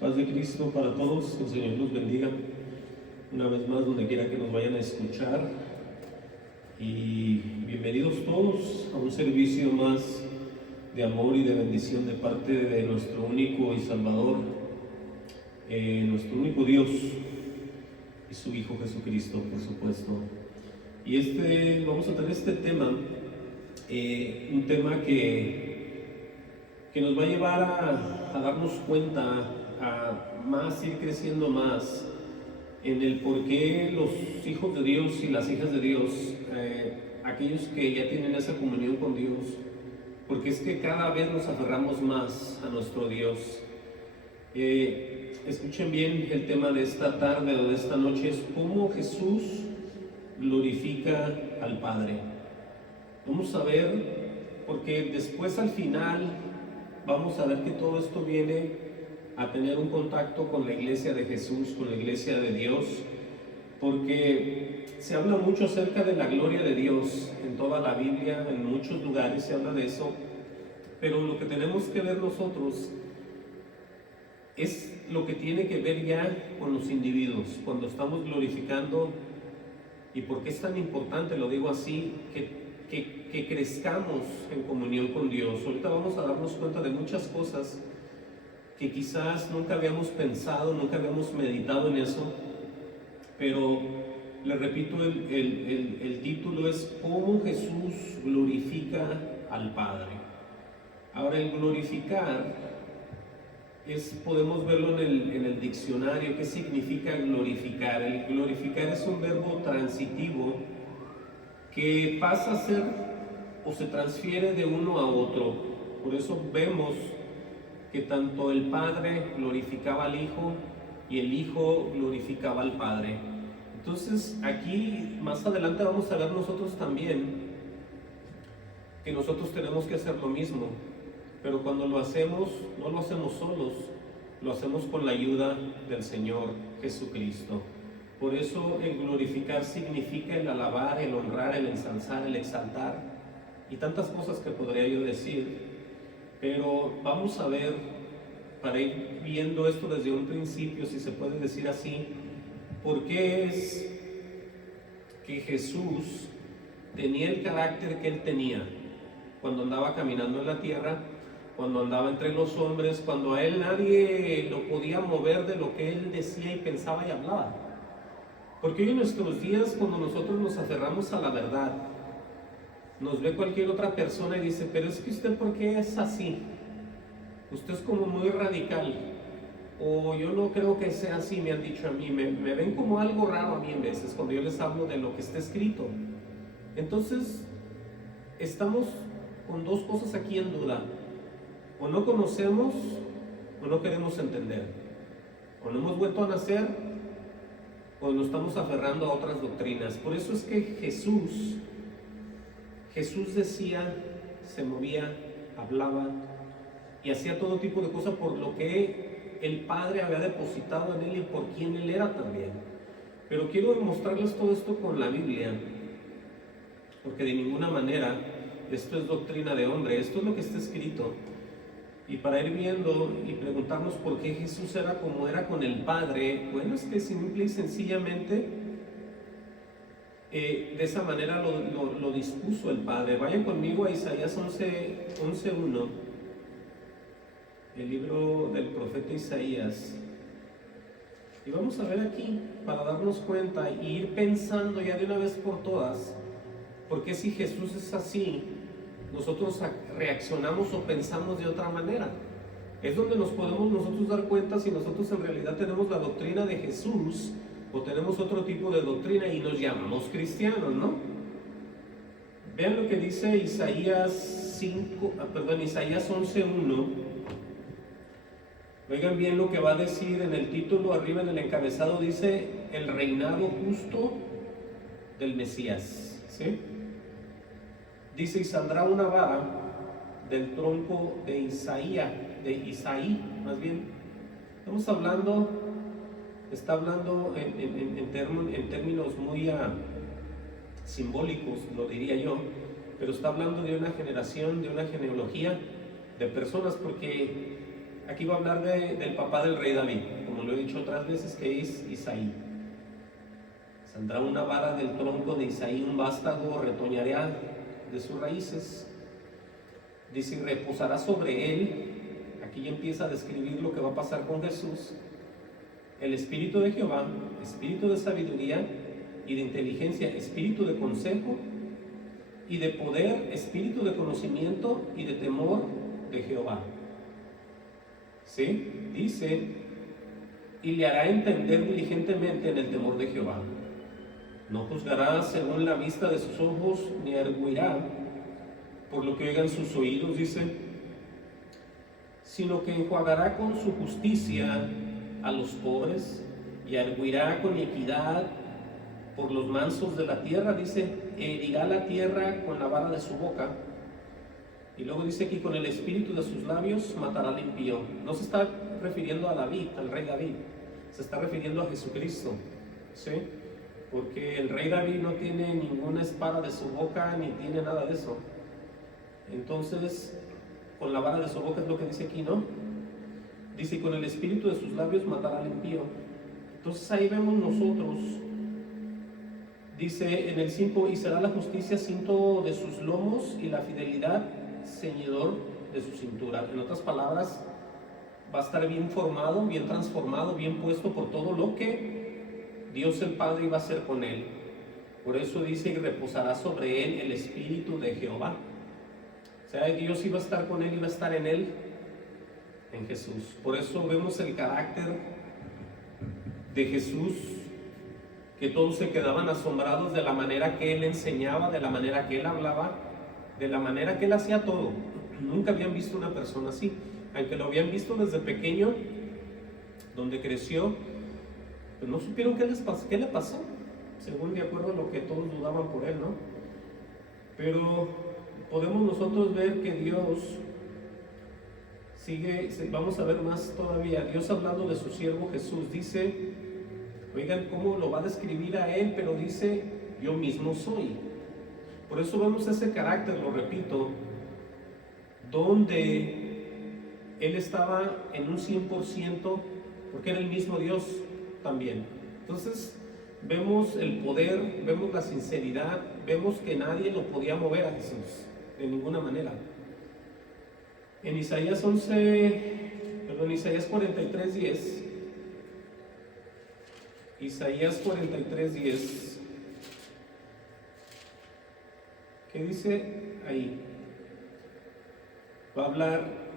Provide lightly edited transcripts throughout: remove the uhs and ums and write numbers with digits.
Paz de Cristo para todos, que el Señor los bendiga una vez más donde quiera que nos vayan a escuchar, y bienvenidos todos a un servicio más de amor y de bendición de parte de nuestro único y Salvador, nuestro único Dios y su Hijo Jesucristo, por supuesto. Y vamos a tener este tema, un tema que nos va a llevar a darnos cuenta, a más ir creciendo más en el por qué los hijos de Dios y las hijas de Dios, aquellos que ya tienen esa comunión con Dios, porque es que cada vez nos aferramos más a nuestro Dios. Escuchen bien el tema de esta tarde o de esta noche: es cómo Jesús glorifica al Padre. Vamos a ver, porque después al final vamos a ver que todo esto viene a tener un contacto con la iglesia de Jesús, con la iglesia de Dios, porque se habla mucho acerca de la gloria de Dios en toda la Biblia, en muchos lugares se habla de eso, pero lo que tenemos que ver nosotros es lo que tiene que ver ya con los individuos, cuando estamos glorificando. ¿Y por qué es tan importante? Lo digo así, que crezcamos en comunión con Dios. Ahorita vamos a darnos cuenta de muchas cosas que quizás nunca habíamos pensado, nunca habíamos meditado en eso, pero le repito, el título es cómo Jesús glorifica al Padre. Ahora, el glorificar podemos verlo en el diccionario. ¿Qué significa glorificar? El glorificar es un verbo transitivo que pasa a ser o se transfiere de uno a otro. Por eso vemos que tanto el Padre glorificaba al Hijo y el Hijo glorificaba al Padre. Entonces aquí más adelante vamos a ver nosotros también que nosotros tenemos que hacer lo mismo, pero cuando lo hacemos, no lo hacemos solos, lo hacemos con la ayuda del Señor Jesucristo. Por eso el glorificar significa el alabar, el honrar, el ensalzar, el exaltar y tantas cosas que podría yo decir. Pero vamos a ver, para ir viendo esto desde un principio, si se puede decir así, por qué es que Jesús tenía el carácter que Él tenía cuando andaba caminando en la tierra, cuando andaba entre los hombres, cuando a Él nadie lo podía mover de lo que Él decía y pensaba y hablaba. Porque hoy en nuestros días, cuando nosotros nos aferramos a la verdad, nos ve cualquier otra persona y dice: pero es que usted, ¿por qué es así? Usted es como muy radical, o yo no creo que sea así, me han dicho a mí, me ven como algo raro a mí en veces cuando yo les hablo de lo que está escrito. Entonces estamos con dos cosas aquí en duda: o no conocemos o no queremos entender, o no hemos vuelto a nacer o nos estamos aferrando a otras doctrinas. Por eso es que Jesús decía, se movía, hablaba y hacía todo tipo de cosas por lo que el Padre había depositado en Él y por quien Él era también. Pero quiero demostrarles todo esto con la Biblia, porque de ninguna manera esto es doctrina de hombre, esto es lo que está escrito. Y para ir viendo y preguntarnos por qué Jesús era como era con el Padre, bueno, es que simple y sencillamente de esa manera lo dispuso el Padre. Vayan conmigo a Isaías 11:1, el libro del profeta Isaías, y vamos a ver aquí para darnos cuenta y ir pensando ya de una vez por todas, porque si Jesús es así, nosotros reaccionamos o pensamos de otra manera. Es donde nos podemos nosotros dar cuenta si nosotros en realidad tenemos la doctrina de Jesús o tenemos otro tipo de doctrina y nos llamamos cristianos, ¿no? Vean lo que dice Isaías 11:1. Oigan bien lo que va a decir en el título, arriba en el encabezado dice: el reinado justo del Mesías, ¿sí? Dice: y saldrá una vara del tronco de Isaí, más bien. Está hablando en términos muy simbólicos, lo diría yo, pero está hablando de una generación, de una genealogía de personas, porque aquí va a hablar del papá del rey David, como lo he dicho otras veces, que es Isaí. Saldrá una vara del tronco de Isaí, un vástago retoñará de sus raíces. Dice, y reposará sobre él. Aquí ya empieza a describir lo que va a pasar con Jesús. El espíritu de Jehová, espíritu de sabiduría y de inteligencia, espíritu de consejo y de poder, espíritu de conocimiento y de temor de Jehová. ¿Sí? Dice, y le hará entender diligentemente en el temor de Jehová. No juzgará según la vista de sus ojos, ni arguirá por lo que oigan sus oídos, dice, sino que enjuagará con su justicia a los pobres y arguirá con equidad por los mansos de la tierra, dice, herirá la tierra con la vara de su boca. Y luego dice aquí, con el espíritu de sus labios matará al impío. No se está refiriendo a David, al rey David, se está refiriendo a Jesucristo, ¿sí? Porque el rey David no tiene ninguna espada de su boca, ni tiene nada de eso. Entonces, con la vara de su boca es lo que dice aquí, ¿no? Dice, con el espíritu de sus labios matará al impío. Entonces ahí vemos nosotros, dice en el 5, y será la justicia cinto de sus lomos y la fidelidad ceñidor de su cintura. En otras palabras, va a estar bien formado, bien transformado, bien puesto por todo lo que Dios el Padre iba a hacer con él. Por eso dice, y reposará sobre él el espíritu de Jehová. O sea, Dios iba a estar con él, iba a estar en él, en Jesús. Por eso vemos el carácter de Jesús, que todos se quedaban asombrados de la manera que él enseñaba, de la manera que él hablaba, de la manera que él hacía todo. Nunca habían visto una persona así, aunque lo habían visto desde pequeño, donde creció, pues no supieron qué le pasó, según de acuerdo a lo que todos dudaban por él, ¿no? Pero podemos nosotros ver que Dios sigue, vamos a ver más todavía, Dios hablando de su siervo Jesús, dice, oigan cómo lo va a describir a él, pero dice, yo mismo soy. Por eso vemos ese carácter, lo repito, donde él estaba en un 100%, porque era el mismo Dios también. Entonces vemos el poder, vemos la sinceridad, vemos que nadie lo podía mover a Jesús, de ninguna manera. En Isaías 43:10, Isaías 43:10, ¿qué dice ahí? Va a hablar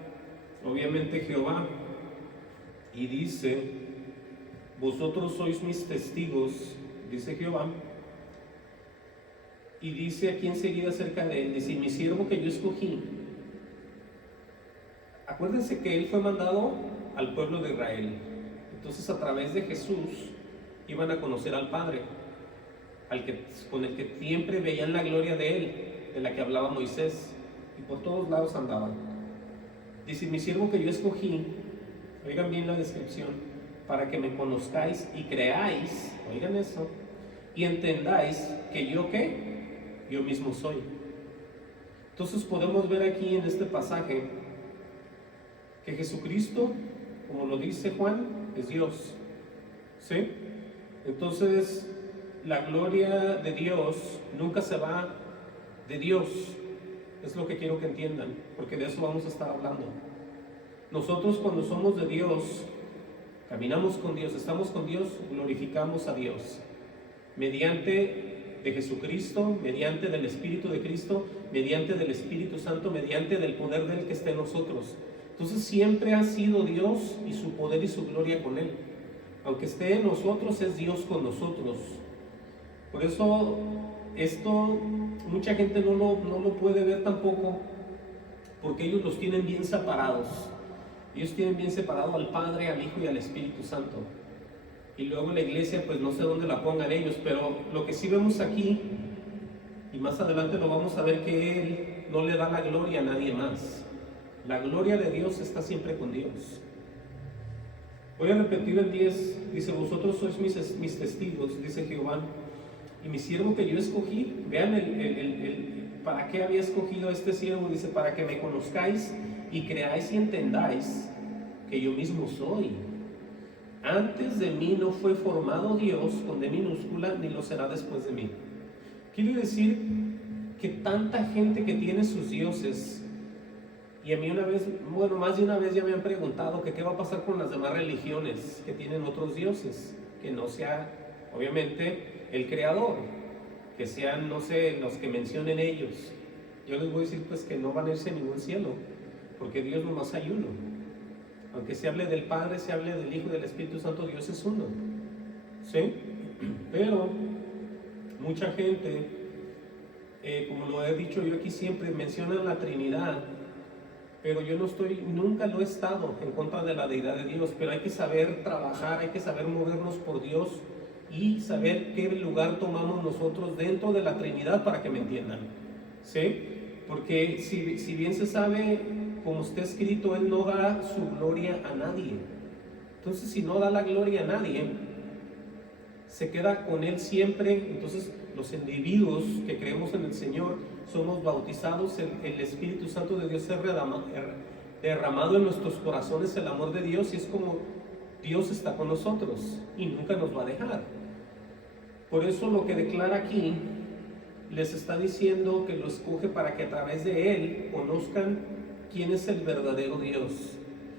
obviamente Jehová y dice, vosotros sois mis testigos, dice Jehová, y dice aquí enseguida acerca de él, dice, mi siervo que yo escogí. Acuérdense que él fue mandado al pueblo de Israel, entonces a través de Jesús iban a conocer al Padre, con el que siempre veían la gloria de él, de la que hablaba Moisés, y por todos lados andaban. Dice, mi siervo que yo escogí, oigan bien la descripción, para que me conozcáis y creáis, oigan eso, y entendáis que yo ¿qué? Yo mismo soy. Entonces podemos ver aquí en este pasaje que Jesucristo, como lo dice Juan, es Dios, ¿sí? Entonces la gloria de Dios nunca se va de Dios, es lo que quiero que entiendan, porque de eso vamos a estar hablando. Nosotros cuando somos de Dios, caminamos con Dios, estamos con Dios, glorificamos a Dios, mediante de Jesucristo, mediante del Espíritu de Cristo, mediante del Espíritu Santo, mediante del poder del que esté en nosotros. Entonces siempre ha sido Dios y su poder y su gloria con Él. Aunque esté en nosotros, es Dios con nosotros. Por eso esto mucha gente no lo puede ver tampoco, porque ellos los tienen bien separados. Ellos tienen bien separado al Padre, al Hijo y al Espíritu Santo. Y luego la iglesia, pues no sé dónde la pongan ellos, pero lo que sí vemos aquí, y más adelante lo vamos a ver, que Él no le da la gloria a nadie más. La gloria de Dios está siempre con Dios. Voy a repetir el 10, dice, vosotros sois mis testigos, dice Jehová, y mi siervo que yo escogí. Vean para qué había escogido a este siervo, dice, para que me conozcáis y creáis y entendáis que yo mismo soy. Antes de mí no fue formado Dios con D minúscula, ni lo será después de mí. Quiere decir que tanta gente que tiene sus dioses, y a mí una vez, bueno, más de una vez ya me han preguntado que qué va a pasar con las demás religiones que tienen otros dioses, que no sea, obviamente, el creador, que sean, no sé, los que mencionen ellos. Yo les voy a decir pues que no van a irse a ningún cielo, porque Dios nomás hay uno. Aunque se hable del Padre, se hable del Hijo y del Espíritu Santo, Dios es uno. ¿Sí? Pero mucha gente, como lo he dicho yo aquí siempre, mencionan la Trinidad, pero yo no estoy, nunca lo he estado en contra de la deidad de Dios, pero hay que saber trabajar, hay que saber movernos por Dios y saber qué lugar tomamos nosotros dentro de la Trinidad, para que me entiendan. ¿Sí? Porque si bien se sabe, como está escrito, Él no da su gloria a nadie. Entonces, si no da la gloria a nadie, se queda con Él siempre. Entonces, los individuos que creemos en el Señor somos bautizados, el Espíritu Santo de Dios es derramado en nuestros corazones, el amor de Dios, y es como Dios está con nosotros y nunca nos va a dejar. Por eso lo que declara aquí, les está diciendo que lo escoge para que a través de Él conozcan quién es el verdadero Dios,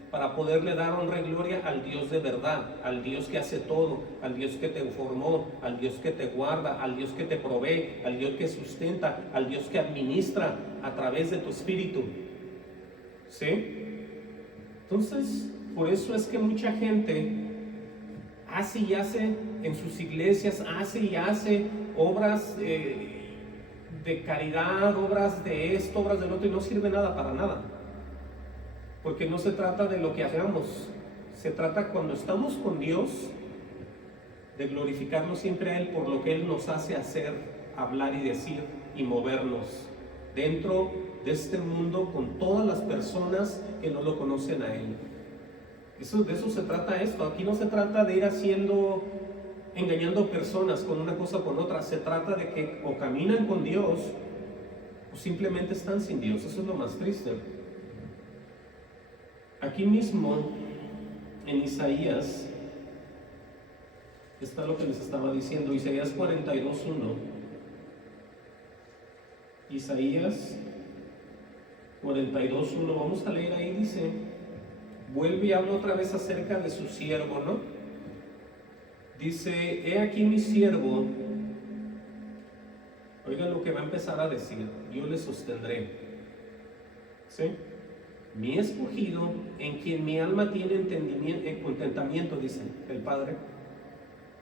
para poderle dar honra y gloria al Dios de verdad, al Dios que hace todo, al Dios que te formó, al Dios que te guarda, al Dios que te provee, al Dios que sustenta, al Dios que administra a través de tu espíritu. ¿Sí? Entonces, por eso es que mucha gente hace y hace en sus iglesias, hace y hace obras de caridad, obras de esto, obras del otro, y no sirve nada para nada. Porque no se trata de lo que hagamos, se trata cuando estamos con Dios, de glorificarlo siempre a Él por lo que Él nos hace hacer, hablar y decir y movernos dentro de este mundo con todas las personas que no lo conocen a Él. De eso se trata esto. Aquí no se trata de ir engañando personas con una cosa o con otra. Se trata de que o caminan con Dios o simplemente están sin Dios. Eso es lo más triste. Aquí mismo en Isaías está lo que les estaba diciendo. Isaías 42:1. Isaías 42:1. Vamos a leer ahí, dice, vuelve y habla otra vez acerca de su siervo, ¿no? Dice, he aquí mi siervo. Oigan lo que va a empezar a decir: yo le sostendré. ¿Sí? Mi escogido, en quien mi alma tiene contentamiento, dice el Padre.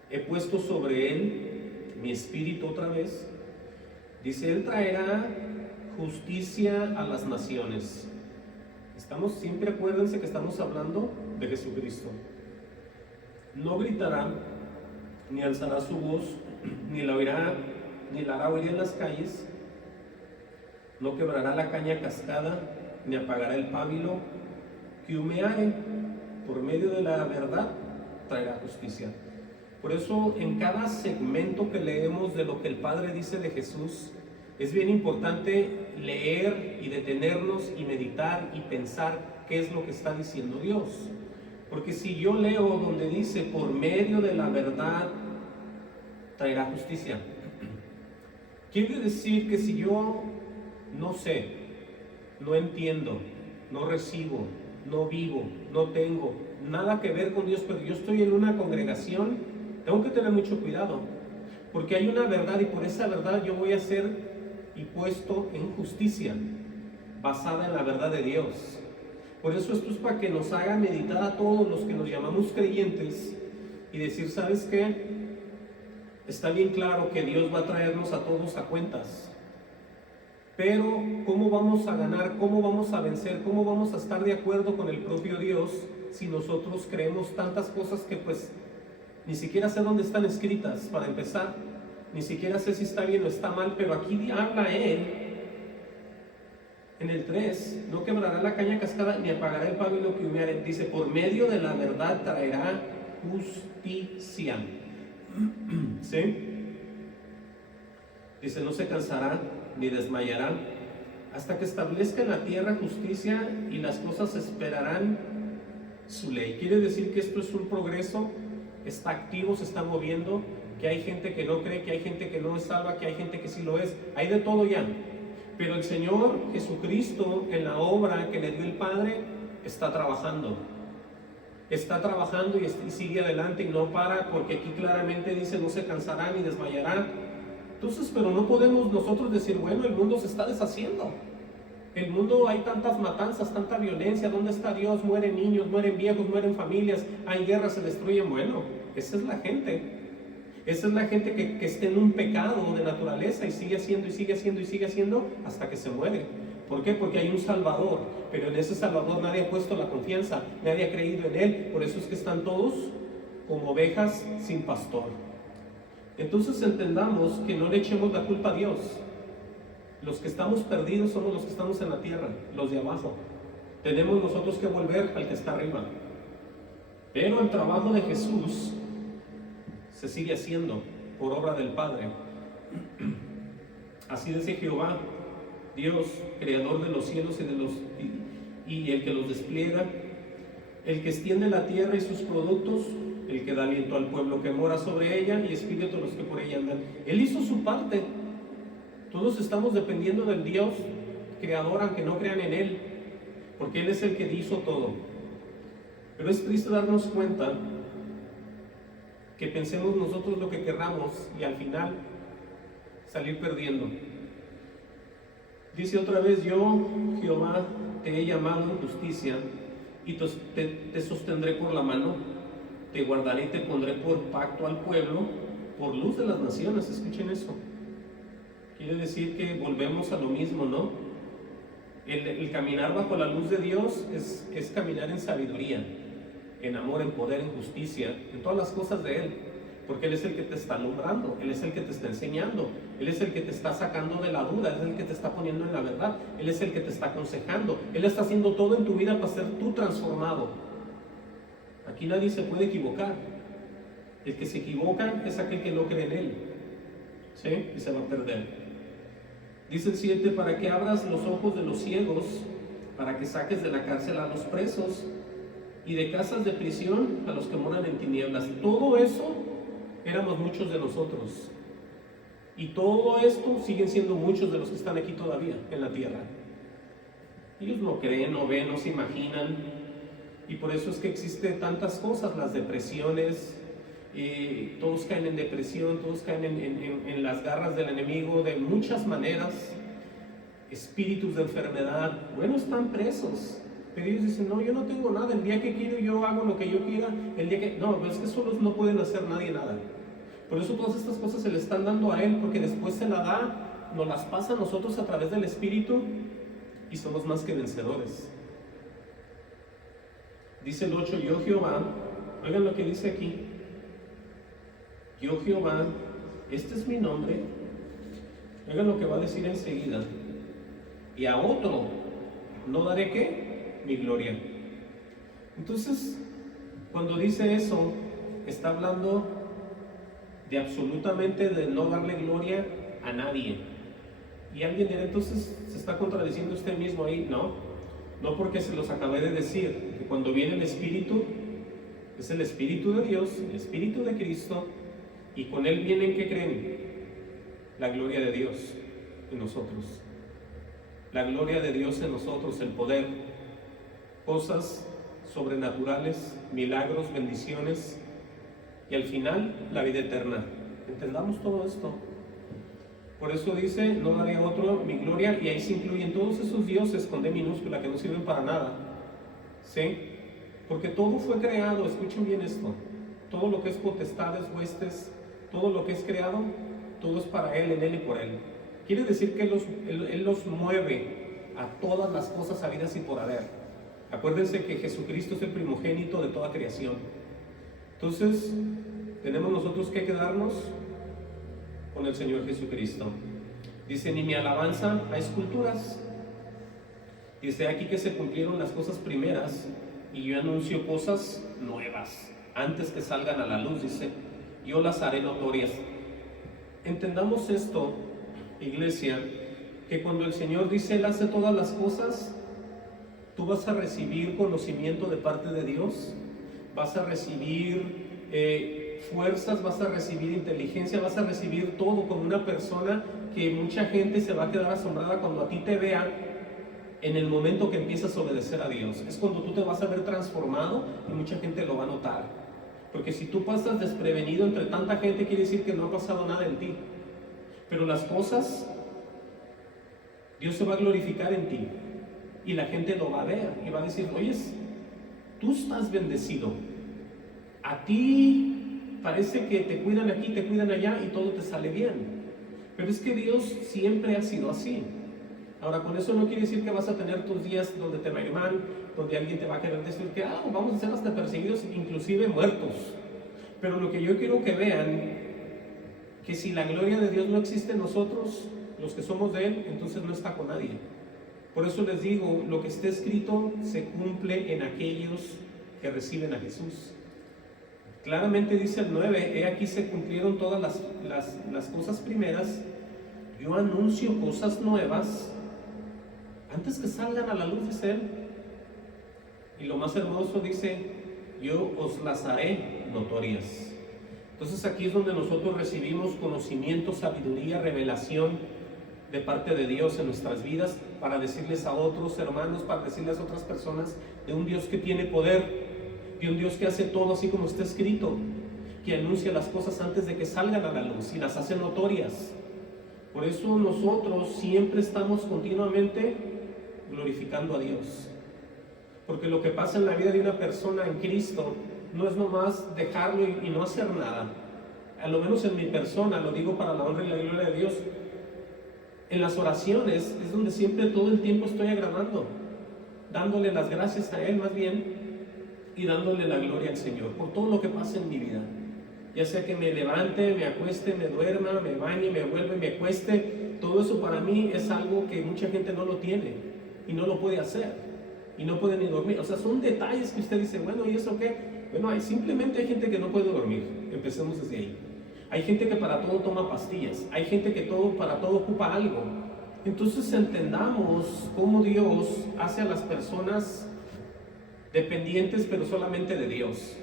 He puesto sobre él mi espíritu otra vez. Dice, él traerá justicia a las naciones. Siempre acuérdense que estamos hablando de Jesucristo. No gritará, ni alzará su voz, ni la hará oír en las calles. No quebrará la caña cascada, ni apagará el pábilo que humeare. Por medio de la verdad traerá justicia. Por eso en cada segmento que leemos de lo que el Padre dice de Jesús, es bien importante leer y detenernos y meditar y pensar qué es lo que está diciendo Dios. Porque si yo leo donde dice por medio de la verdad traerá justicia, quiere decir que si yo no sé, no entiendo, no recibo, no vivo, no tengo nada que ver con Dios, pero yo estoy en una congregación, tengo que tener mucho cuidado, porque hay una verdad y por esa verdad yo voy a ser y puesto en justicia basada en la verdad de Dios. Por eso esto es para que nos haga meditar a todos los que nos llamamos creyentes y decir, ¿sabes qué? Está bien claro que Dios va a traernos a todos a cuentas, pero ¿cómo vamos a ganar? ¿Cómo vamos a vencer? ¿Cómo vamos a estar de acuerdo con el propio Dios si nosotros creemos tantas cosas que pues ni siquiera sé dónde están escritas para empezar? Ni siquiera sé si está bien o está mal, pero aquí habla Él en el 3, no quebrará la caña cascada ni apagará el pábilo que humeare. Dice, por medio de la verdad traerá justicia. ¿Sí? Dice, no se cansará ni desmayará hasta que establezca en la tierra justicia, y las cosas esperarán su ley. Quiere decir que esto es un progreso, está activo, se está moviendo, que hay gente que no cree, que hay gente que no es salva, que hay gente que sí lo es, hay de todo ya. Pero el Señor Jesucristo, en la obra que le dio el Padre, está trabajando y sigue adelante y no para, porque aquí claramente dice: no se cansará ni desmayará. Entonces, pero no podemos nosotros decir: bueno, el mundo se está deshaciendo, el mundo, hay tantas matanzas, tanta violencia, ¿dónde está Dios? Mueren niños, mueren viejos, mueren familias, hay guerras, se destruyen. Bueno, esa es la gente que está en un pecado de naturaleza y sigue haciendo y sigue haciendo y sigue haciendo hasta que se muere. ¿Por qué? Porque hay un Salvador, pero en ese Salvador nadie ha puesto la confianza, nadie ha creído en Él. Por eso es que están todos como ovejas sin pastor. Entonces entendamos que no le echemos la culpa a Dios. Los que estamos perdidos somos los que estamos en la tierra, los de abajo. Tenemos nosotros que volver al que está arriba. Pero el trabajo de Jesús se sigue haciendo por obra del Padre. Así dice Jehová, Dios, creador de los cielos y el que los despliega, el que extiende la tierra y sus productos, el que da aliento al pueblo que mora sobre ella y espíritu a los que por ella andan. Él hizo su parte. Todos estamos dependiendo del Dios creador, aunque no crean en Él, porque Él es el que hizo todo. Pero es triste darnos cuenta que pensemos nosotros lo que querramos y al final salir perdiendo. Dice otra vez: yo, Jehová, te he llamado en justicia y te sostendré por la mano, te guardaré y te pondré por pacto al pueblo, por luz de las naciones. Escuchen eso. Quiere decir que volvemos a lo mismo, ¿no? El caminar bajo la luz de Dios es caminar en sabiduría, en amor, en poder, en justicia, en todas las cosas de Él. Porque Él es el que te está alumbrando, Él es el que te está enseñando, Él es el que te está sacando de la duda, Él es el que te está poniendo en la verdad, Él es el que te está aconsejando, Él está haciendo todo en tu vida para ser tú transformado. Aquí nadie se puede equivocar. El que se equivoca es aquel que no cree en Él, ¿sí? Y se va a perder. Dice el 7: para que abras los ojos de los ciegos, para que saques de la cárcel a los presos y de casas de prisión a los que moran en tinieblas. Todo eso éramos muchos de nosotros, y todo esto siguen siendo muchos de los que están aquí todavía en la tierra. Ellos no creen, no ven, no se imaginan, y por eso es que existen tantas cosas, las depresiones. Todos caen en depresión, todos caen en las garras del enemigo de muchas maneras. Espíritus de enfermedad, bueno, están presos, pero ellos dicen: no, yo no tengo nada, el día que quiero yo hago lo que yo quiera, el día que... No, pero es que solos no pueden hacer nadie nada. Por eso todas estas cosas se le están dando a Él, porque después se la da, nos las pasa a nosotros a través del Espíritu, y somos más que vencedores. Dice el 8: yo Jehová, oigan lo que dice aquí, yo Jehová, este es mi nombre. Oigan lo que va a decir enseguida: y a otro no daré ¿qué? Mi gloria. Entonces, cuando dice eso, está hablando de absolutamente de no darle gloria a nadie. Y alguien dirá: entonces se está contradiciendo usted mismo ahí. No, porque se los acabé de decir, que cuando viene el Espíritu, es el Espíritu de Dios, el Espíritu de Cristo, y con Él vienen, ¿qué creen? La gloria de Dios en nosotros. La gloria de Dios en nosotros, el poder, cosas sobrenaturales, milagros, bendiciones, y al final la vida eterna. Entendamos todo esto. Por eso dice: no daré a otro mi gloria, y ahí se incluyen todos esos dioses con D minúscula que no sirven para nada, ¿sí? Porque todo fue creado, escuchen bien esto, todo lo que es potestades, huestes, todo lo que es creado, todo es para Él, en Él y por Él. Quiere decir que Él los mueve a todas las cosas habidas y por haber. Acuérdense que Jesucristo es el primogénito de toda creación. Entonces, tenemos nosotros que quedarnos con el Señor Jesucristo. Dice: ni mi alabanza a esculturas. Dice aquí que se cumplieron las cosas primeras, y yo anuncio cosas nuevas, antes que salgan a la luz. Dice: yo las haré notorias. Entendamos esto, iglesia, que cuando el Señor dice Él hace todas las cosas, Tú vas a recibir conocimiento de parte de Dios, vas a recibir fuerzas, vas a recibir inteligencia, vas a recibir todo como una persona que mucha gente se va a quedar asombrada cuando a ti te vea en el momento que empiezas a obedecer a Dios. Es cuando tú te vas a ver transformado y mucha gente lo va a notar. Porque si tú pasas desprevenido entre tanta gente, quiere decir que no ha pasado nada en ti. Pero las cosas, Dios se va a glorificar en ti y la gente lo va a ver y va a decir, oye, tú estás bendecido. A ti parece que te cuidan aquí, te cuidan allá y todo te sale bien. Pero es que Dios siempre ha sido así. Ahora, con eso no quiere decir que vas a tener tus días donde te va a ir mal, donde alguien te va a querer decir que vamos a ser hasta perseguidos, inclusive muertos. Pero lo que yo quiero que vean, que si la gloria de Dios no existe en nosotros, los que somos de Él, entonces no está con nadie. Por eso les digo, lo que está escrito se cumple en aquellos que reciben a Jesús. Claramente dice el 9, he aquí se cumplieron todas las cosas primeras, yo anuncio cosas nuevas, antes que salgan a la luz, dice Él. Y lo más hermoso dice, yo os las haré notorias. Entonces aquí es donde nosotros recibimos conocimiento, sabiduría, revelación de parte de Dios en nuestras vidas, para decirles a otros hermanos, para decirles a otras personas de un Dios que tiene poder, de un Dios que hace todo así como está escrito, que anuncia las cosas antes de que salgan a la luz y las hace notorias. Por eso nosotros siempre estamos continuamente glorificando a Dios, porque lo que pasa en la vida de una persona en Cristo no es nomás dejarlo y no hacer nada. A lo menos en mi persona, lo digo para la honra y la gloria de Dios, en las oraciones es donde siempre todo el tiempo estoy agradando, dándole las gracias a Él más bien, y dándole la gloria al Señor por todo lo que pasa en mi vida, ya sea que me levante, me acueste, me duerma, me bañe, me vuelva y me acueste. Todo eso para mí es algo que mucha gente no lo tiene y no lo puede hacer y no puede ni dormir. O sea, son detalles que usted dice, bueno, ¿y eso qué? Bueno, simplemente hay gente que no puede dormir. Empecemos desde ahí. Hay gente que para todo toma pastillas, hay gente que para todo ocupa algo. Entonces entendamos cómo Dios hace a las personas dependientes, pero solamente de Dios,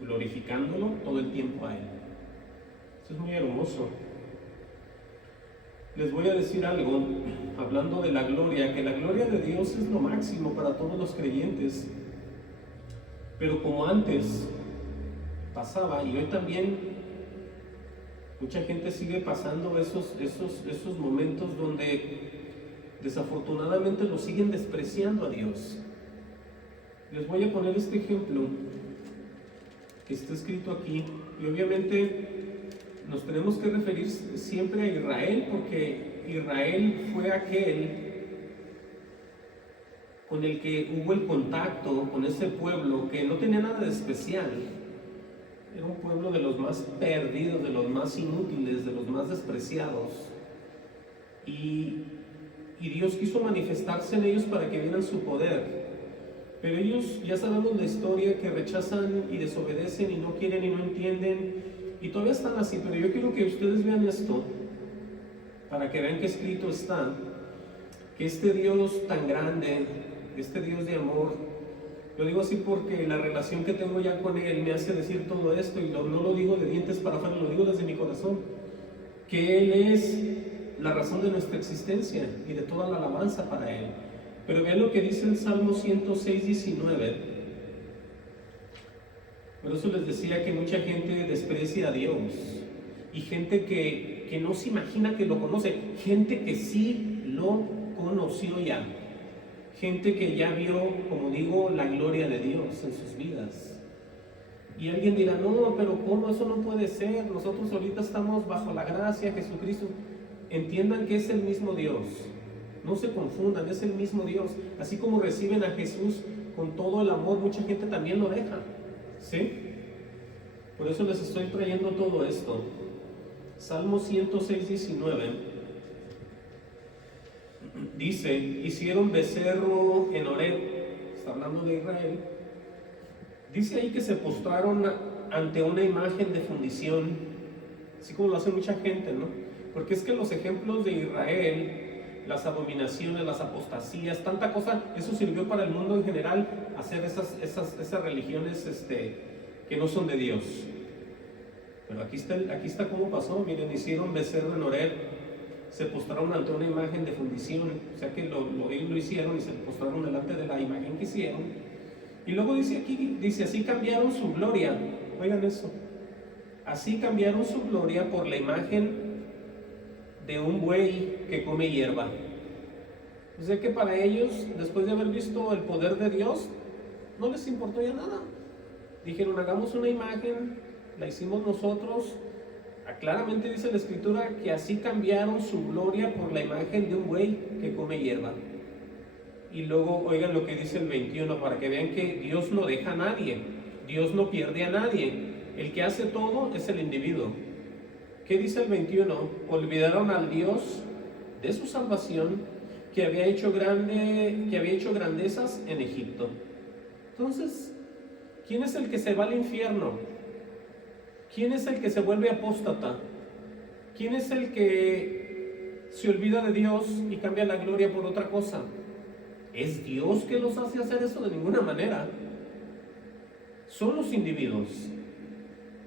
glorificándolo todo el tiempo a Él. Eso es muy hermoso. Les voy a decir algo, hablando de la gloria, que la gloria de Dios es lo máximo para todos los creyentes. Pero como antes pasaba, y hoy también mucha gente sigue pasando esos momentos donde desafortunadamente lo siguen despreciando a Dios. Les voy a poner este ejemplo que está escrito aquí, y obviamente nos tenemos que referir siempre a Israel, porque Israel fue aquel con el que hubo el contacto con ese pueblo que no tenía nada de especial. Era un pueblo de los más perdidos, de los más inútiles, de los más despreciados, y Dios quiso manifestarse en ellos para que vieran su poder. Pero ellos, ya sabemos la historia, que rechazan y desobedecen y no quieren y no entienden, y todavía están así. Pero yo quiero que ustedes vean esto, para que vean que escrito está, que este Dios tan grande, este Dios de amor, lo digo así porque la relación que tengo ya con Él me hace decir todo esto, y no lo digo de dientes para afuera, lo digo desde mi corazón, que Él es la razón de nuestra existencia y de toda la alabanza para Él. Pero vean lo que dice el Salmo 106, 19. Por eso les decía que mucha gente desprecia a Dios, y gente que no se imagina que lo conoce, gente que sí lo conoció ya, gente que ya vio, como digo, la gloria de Dios en sus vidas. Y alguien dirá, no, pero ¿cómo? Eso no puede ser, nosotros ahorita estamos bajo la gracia, Jesucristo. Entiendan que es el mismo Dios. No se confundan, es el mismo Dios. Así como reciben a Jesús con todo el amor, mucha gente también lo deja, ¿sí? Por eso les estoy trayendo todo esto. Salmo 106, 19. Dice, hicieron becerro en Horeb. Está hablando de Israel. Dice ahí que se postraron ante una imagen de fundición, así como lo hace mucha gente, ¿no? Porque es que los ejemplos de Israel las abominaciones, las apostasías, tanta cosa. Eso sirvió para el mundo en general, hacer esas religiones que no son de Dios. Pero aquí está cómo pasó. Miren, hicieron becerro de Norel, se postraron ante una imagen de fundición, o sea que ellos lo hicieron y se postraron delante de la imagen que hicieron. Y luego dice, así cambiaron su gloria. Oigan eso. Así cambiaron su gloria por la imagen de un buey que come hierba. O sea que para ellos, después de haber visto el poder de Dios, no les importó ya nada. Dijeron, hagamos una imagen, la hicimos nosotros. Claramente dice la Escritura que así cambiaron su gloria por la imagen de un buey que come hierba. Y luego oigan lo que dice el 21, para que vean que Dios no deja a nadie, Dios no pierde a nadie. El que hace todo es el individuo. ¿Qué dice el 21? Olvidaron al Dios de su salvación, que había hecho grandezas en Egipto. Entonces, ¿quién es el que se va al infierno? ¿Quién es el que se vuelve apóstata? ¿Quién es el que se olvida de Dios y cambia la gloria por otra cosa? ¿Es Dios que los hace hacer eso? De ninguna manera. Son los individuos.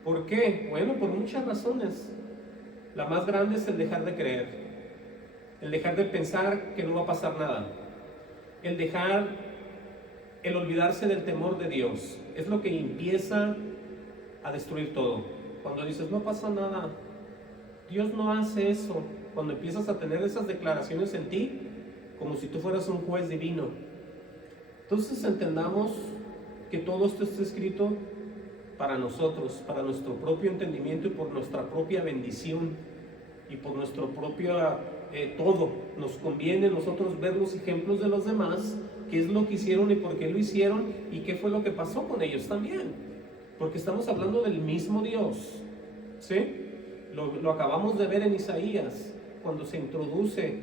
¿Por qué? Bueno, por muchas razones. La más grande es el dejar de creer, el dejar de pensar que no va a pasar nada, el olvidarse del temor de Dios. Es lo que empieza a destruir todo. Cuando dices, no pasa nada, Dios no hace eso. Cuando empiezas a tener esas declaraciones en ti, como si tú fueras un juez divino. Entonces entendamos que todo esto está escrito para nosotros, para nuestro propio entendimiento y por nuestra propia bendición y por nuestro propio todo. Nos conviene nosotros ver los ejemplos de los demás, qué es lo que hicieron y por qué lo hicieron y qué fue lo que pasó con ellos también, porque estamos hablando del mismo Dios, ¿sí? Lo acabamos de ver en Isaías, cuando se introduce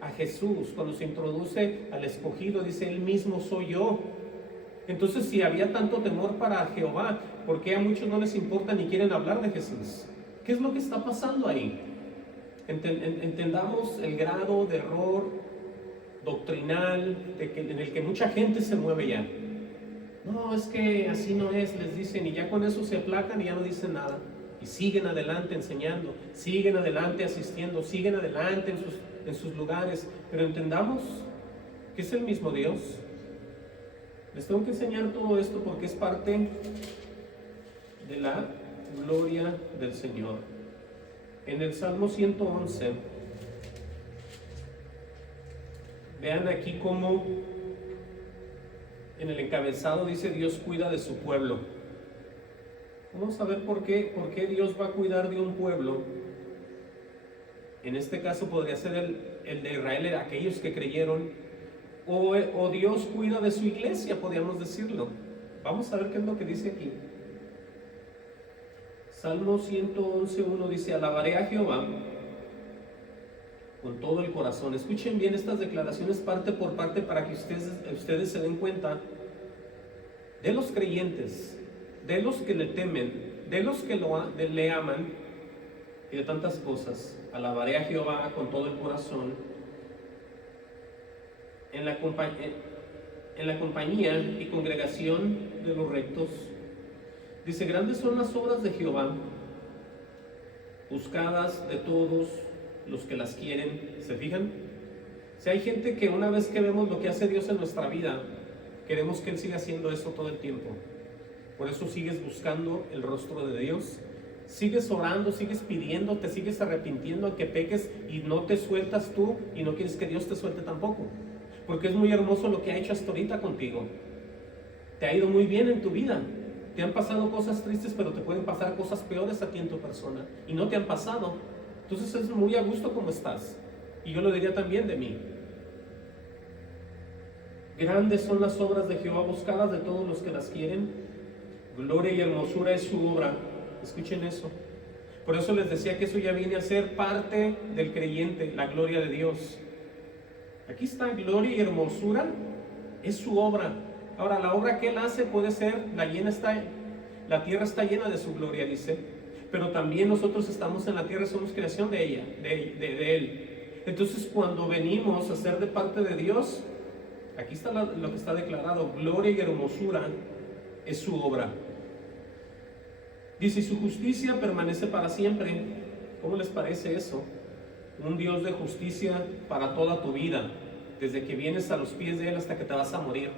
a Jesús, cuando se introduce al escogido, dice, Él mismo soy yo. Entonces, si había tanto temor para Jehová, ¿por qué a muchos no les importa ni quieren hablar de Jesús? ¿Qué es lo que está pasando ahí? Entendamos el grado de error doctrinal en el que mucha gente se mueve ya. No, es que así no es, les dicen, y ya con eso se aplacan y ya no dicen nada. Y siguen adelante enseñando, siguen adelante asistiendo, siguen adelante en sus lugares. Pero entendamos que es el mismo Dios. Les tengo que enseñar todo esto porque es parte de la gloria del Señor. En el Salmo 111, vean aquí cómo en el encabezado dice Dios cuida de su pueblo. Vamos a ver por qué Dios va a cuidar de un pueblo. En este caso podría ser el de Israel, aquellos que creyeron, o Dios cuida de su iglesia, podríamos decirlo. Vamos a ver qué es lo que dice aquí. Salmo 111:1 dice, alabaré a Jehová con todo el corazón. Escuchen bien estas declaraciones parte por parte para que ustedes se den cuenta de los creyentes, de los que le temen, de los que le aman y de tantas cosas. Alabaré a Jehová con todo el corazón. En la compañía y congregación de los rectos. Dice, grandes son las obras de Jehová, buscadas de todos los que las quieren. ¿Se fijan? Si hay gente que una vez que vemos lo que hace Dios en nuestra vida, queremos que Él siga haciendo eso todo el tiempo. Por eso sigues buscando el rostro de Dios, sigues orando, sigues pidiendo, te sigues arrepintiendo aunque peques y no te sueltas tú y no quieres que Dios te suelte tampoco. Porque es muy hermoso lo que ha hecho hasta ahorita contigo. Te ha ido muy bien en tu vida. Te han pasado cosas tristes, pero te pueden pasar cosas peores a ti en tu persona. Y no te han pasado. Entonces es muy a gusto como estás. Y yo lo diría también de mí. Grandes son las obras de Jehová, buscadas de todos los que las quieren. Gloria y hermosura es su obra. Escuchen eso. Por eso les decía que eso ya viene a ser parte del creyente, la gloria de Dios. Aquí está, gloria y hermosura es su obra. Ahora, la obra que Él hace puede ser, la tierra está llena de su gloria, dice, pero también nosotros estamos en la tierra, somos creación de ella, de Él. Entonces, cuando venimos a ser de parte de Dios, aquí está lo que está declarado: gloria y hermosura es su obra. Dice, y su justicia permanece para siempre. ¿Cómo les parece eso? Un Dios de justicia para toda tu vida, desde que vienes a los pies de Él hasta que te vas a morir.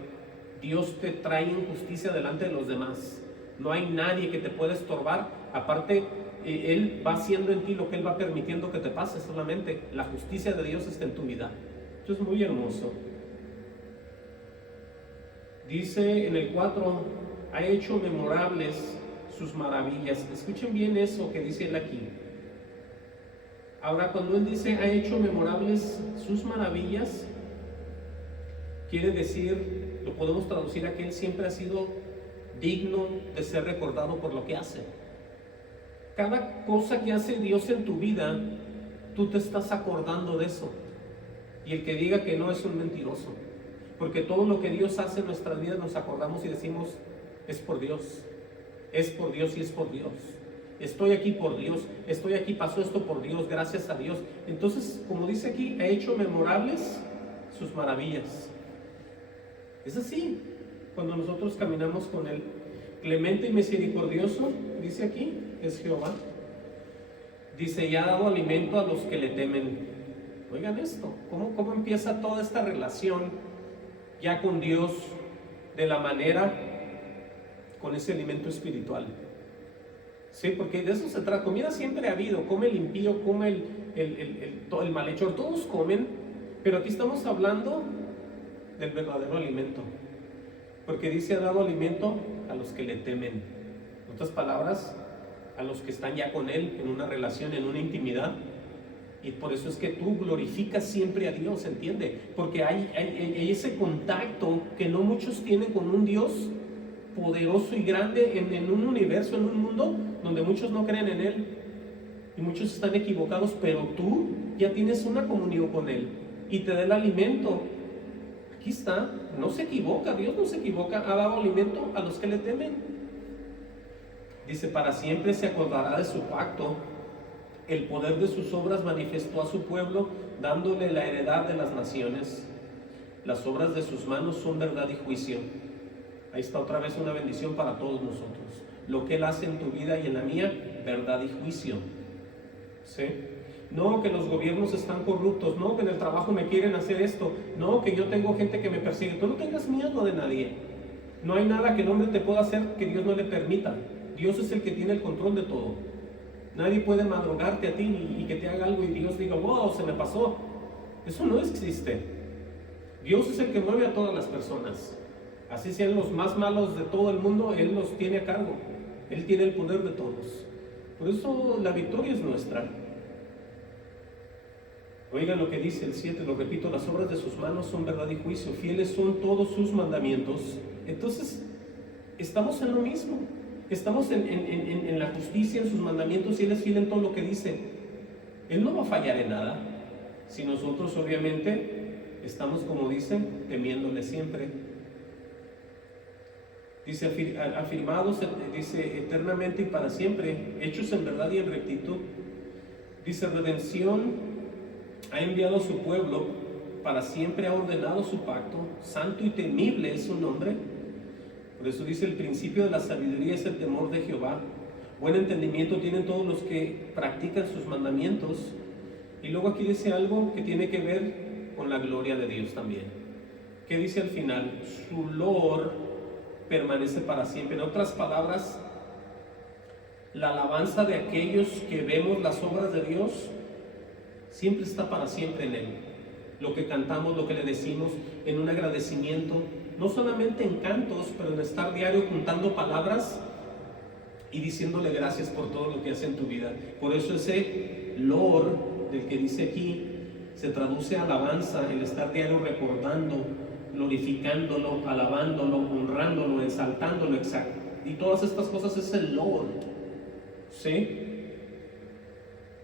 Dios te trae en justicia delante de los demás. No hay nadie que te pueda estorbar. Aparte, Él va haciendo en ti lo que Él va permitiendo que te pase solamente. La justicia de Dios está en tu vida. Esto es muy hermoso. Dice en el 4, ha hecho memorables sus maravillas. Escuchen bien eso que dice Él aquí. Ahora, cuando Él dice ha hecho memorables sus maravillas, quiere decir, lo podemos traducir a que Él siempre ha sido digno de ser recordado por lo que hace. Cada cosa que hace Dios en tu vida, tú te estás acordando de eso. Y el que diga que no es un mentiroso. Porque todo lo que Dios hace en nuestras vidas nos acordamos y decimos, es por Dios. Es por Dios y es por Dios. Estoy aquí por Dios. Estoy aquí, pasó esto por Dios, gracias a Dios. Entonces, como dice aquí, ha hecho memorables sus maravillas. Es así, cuando nosotros caminamos con Él. Clemente y misericordioso, dice aquí, es Jehová. Dice, y ha dado alimento a los que le temen. Oigan esto, ¿cómo empieza toda esta relación ya con Dios de la manera, con ese alimento espiritual? Sí, porque de eso se trata. Comida siempre ha habido, come el impío, come el malhechor, todos comen, pero aquí estamos hablando del verdadero alimento, porque dice, ha dado alimento a los que le temen. En otras palabras, a los que están ya con Él en una relación, en una intimidad. Y por eso es que tú glorificas siempre a Dios, ¿entiende? Porque hay ese contacto que no muchos tienen con un Dios poderoso y grande en un universo, en un mundo donde muchos no creen en Él y muchos están equivocados, pero tú ya tienes una comunión con Él y te da el alimento. Aquí está, no se equivoca, Dios no se equivoca, ha dado alimento a los que le temen. Dice, para siempre se acordará de su pacto, el poder de sus obras manifestó a su pueblo, dándole la heredad de las naciones. Las obras de sus manos son verdad y juicio. Ahí está otra vez una bendición para todos nosotros. Lo que Él hace en tu vida y en la mía, verdad y juicio. ¿Sí? No que los gobiernos están corruptos, no que en el trabajo me quieren hacer esto, no que yo tengo gente que me persigue. Tú no tengas miedo de nadie. No hay nada que el hombre te pueda hacer que Dios no le permita. Dios es el que tiene el control de todo. Nadie puede madrugarte a ti y que te haga algo y Dios diga, wow, se me pasó. Eso no existe. Dios es el que mueve a todas las personas. Así sean los más malos de todo el mundo, Él los tiene a cargo. Él tiene el poder de todos. Por eso la victoria es nuestra. Oigan lo que dice el 7, lo repito, las obras de sus manos son verdad y juicio, fieles son todos sus mandamientos. Entonces, estamos en lo mismo, estamos en la justicia, en sus mandamientos, y Él es fiel en todo lo que dice. Él no va a fallar en nada, si nosotros obviamente estamos, como dicen, temiéndole siempre. Dice, afirmados, dice, eternamente y para siempre, hechos en verdad y en rectitud. Dice, redención, ha enviado a su pueblo, para siempre ha ordenado su pacto, santo y temible es su nombre. Por eso dice, el principio de la sabiduría es el temor de Jehová. Buen entendimiento tienen todos los que practican sus mandamientos. Y luego aquí dice algo que tiene que ver con la gloria de Dios también. ¿Qué dice al final? Su loor permanece para siempre. En otras palabras, la alabanza de aquellos que vemos las obras de Dios siempre está para siempre en Él. Lo que cantamos, lo que le decimos, en un agradecimiento, no solamente en cantos, pero en estar diario juntando palabras y diciéndole gracias por todo lo que hace en tu vida. Por eso ese loor del que dice aquí se traduce a alabanza, el estar diario recordando, glorificándolo, alabándolo, honrándolo, exaltándolo, y todas estas cosas es el loor. ¿Sí?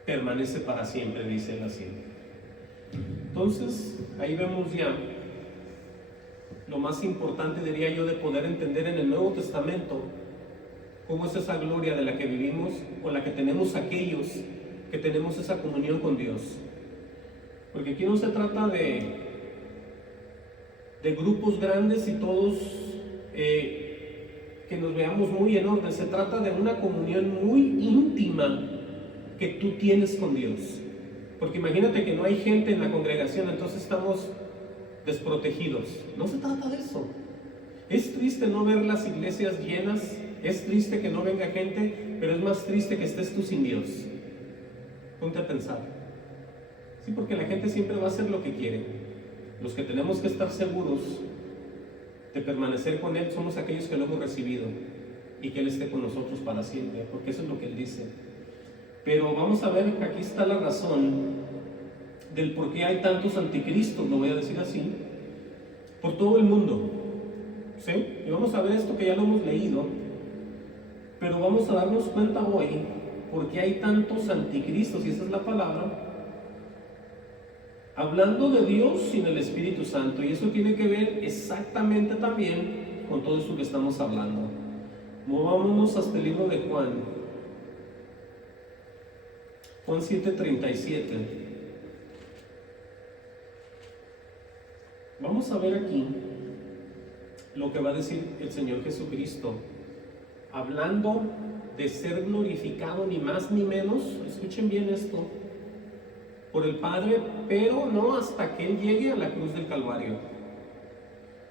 Permanece para siempre, dice él así. Entonces, ahí vemos ya lo más importante, diría yo, de poder entender en el Nuevo Testamento cómo es esa gloria de la que vivimos, con la que tenemos aquellos que tenemos esa comunión con Dios. Porque aquí no se trata de grupos grandes y todos que nos veamos muy en orden. Se trata de una comunión muy íntima que tú tienes con Dios. Porque imagínate que no hay gente en la congregación, entonces estamos desprotegidos. No se trata de eso. Es triste no ver las iglesias llenas, es triste que no venga gente, pero es más triste que estés tú sin Dios. Ponte a pensar. Sí, porque la gente siempre va a hacer lo que quiere. Los que tenemos que estar seguros de permanecer con Él somos aquellos que lo hemos recibido y que Él esté con nosotros para siempre, porque eso es lo que Él dice. Pero vamos a ver que aquí está la razón del por qué hay tantos anticristos, lo voy a decir así, por todo el mundo. ¿Sí? Y vamos a ver esto que ya lo hemos leído, pero vamos a darnos cuenta hoy por qué hay tantos anticristos, y esa es la palabra, hablando de Dios sin el Espíritu Santo, y eso tiene que ver exactamente también con todo eso que estamos hablando. Movámonos hasta el libro de Juan 7:37. Vamos a ver aquí lo que va a decir el Señor Jesucristo, hablando de ser glorificado ni más ni menos, escuchen bien esto, por el Padre, pero no hasta que Él llegue a la cruz del Calvario.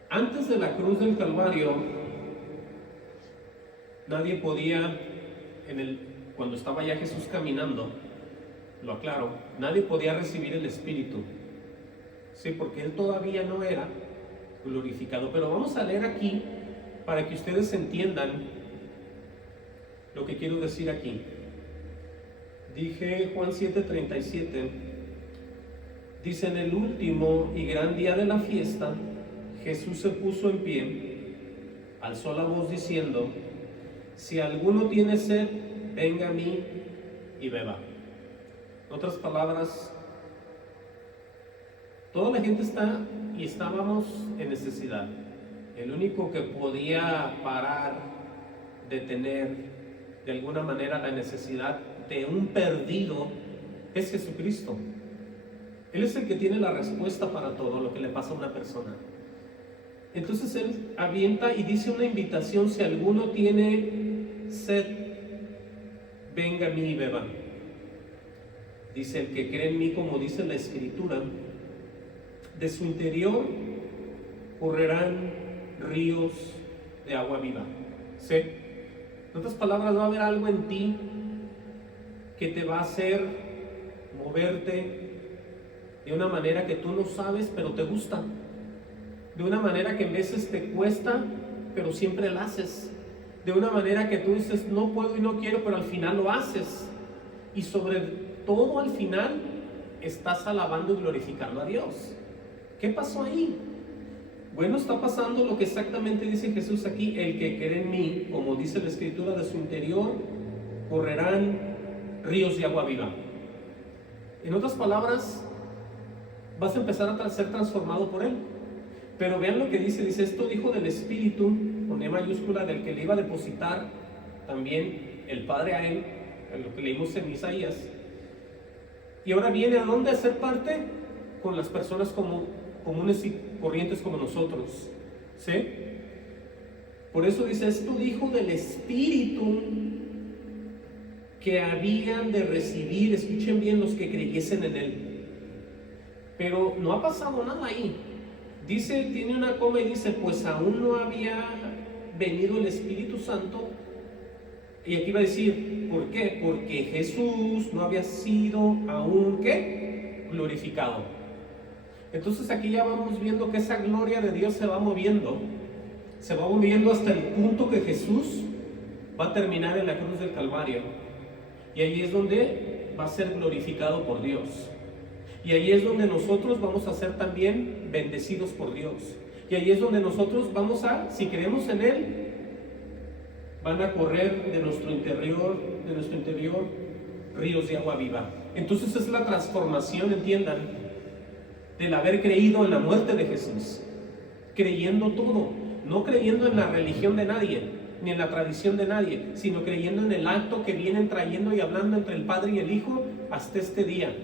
Antes de la cruz del Calvario, nadie podía, cuando estaba ya Jesús caminando, lo aclaro, nadie podía recibir el Espíritu, sí, porque Él todavía no era glorificado. Pero vamos a leer aquí para que ustedes entiendan lo que quiero decir aquí. Dije Juan 7:37, dice: en el último y gran día de la fiesta, Jesús se puso en pie, alzó la voz diciendo: si alguno tiene sed, venga a mí y beba. En otras palabras, toda la gente estábamos en necesidad. El único que podía parar, detener de alguna manera la necesidad de un perdido es Jesucristo. Él es el que tiene la respuesta para todo lo que le pasa a una persona. Entonces Él avienta y dice una invitación: si alguno tiene sed, venga a mí y beba. Dice: el que cree en mí, como dice la Escritura, de su interior correrán ríos de agua viva. ¿Sí? En otras palabras, va a haber algo en ti que te va a hacer moverte de una manera que tú no sabes, pero te gusta. De una manera que en veces te cuesta, pero siempre la haces. De una manera que tú dices: no puedo y no quiero, pero al final lo haces. Y sobre todo, al final, estás alabando y glorificando a Dios. ¿Qué pasó ahí? Bueno, está pasando lo que exactamente dice Jesús aquí: el que cree en mí, como dice la Escritura, de su interior correrán ríos de agua viva. En otras palabras, vas a empezar a ser transformado por Él. Pero vean lo que dice: esto dijo del Espíritu, con E mayúscula, del que le iba a depositar también el Padre a Él, en lo que leímos en Isaías. Y ahora viene a dónde, a ser parte con las personas comunes y corrientes como nosotros. ¿Sí? Por eso dice: esto dijo del Espíritu que habían de recibir, escuchen bien, los que creyesen en Él. Pero no ha pasado nada ahí. Dice, tiene una coma y dice: pues aún no había venido el Espíritu Santo. Y aquí va a decir, ¿por qué? Porque Jesús no había sido aún, ¿qué? Glorificado. Entonces aquí ya vamos viendo que esa gloria de Dios se va moviendo hasta el punto que Jesús va a terminar en la cruz del Calvario. Y ahí es donde va a ser glorificado por Dios. Y ahí es donde nosotros vamos a ser también bendecidos por Dios. Y ahí es donde nosotros vamos a, si creemos en Él, van a correr de nuestro interior ríos de agua viva. Entonces es la transformación, entiendan, del haber creído en la muerte de Jesús, creyendo todo, no creyendo en la religión de nadie, ni en la tradición de nadie, sino creyendo en el acto que vienen trayendo y hablando entre el Padre y el Hijo hasta este día.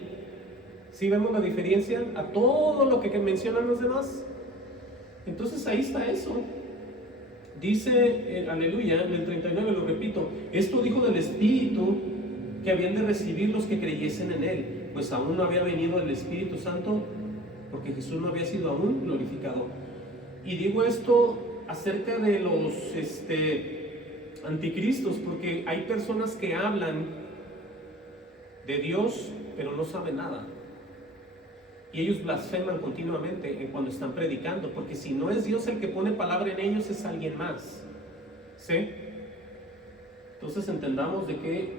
¿Sí vemos la diferencia a todo lo que mencionan los demás? Entonces ahí está eso. Dice, aleluya, en el 39, lo repito, esto dijo del Espíritu que habían de recibir los que creyesen en Él, pues aún no había venido el Espíritu Santo, porque Jesús no había sido aún glorificado. Y digo esto acerca de los anticristos, porque hay personas que hablan de Dios, pero no saben nada. Y ellos blasfeman continuamente cuando están predicando, porque si no es Dios el que pone palabra en ellos, es alguien más. ¿Sí? Entonces entendamos de qué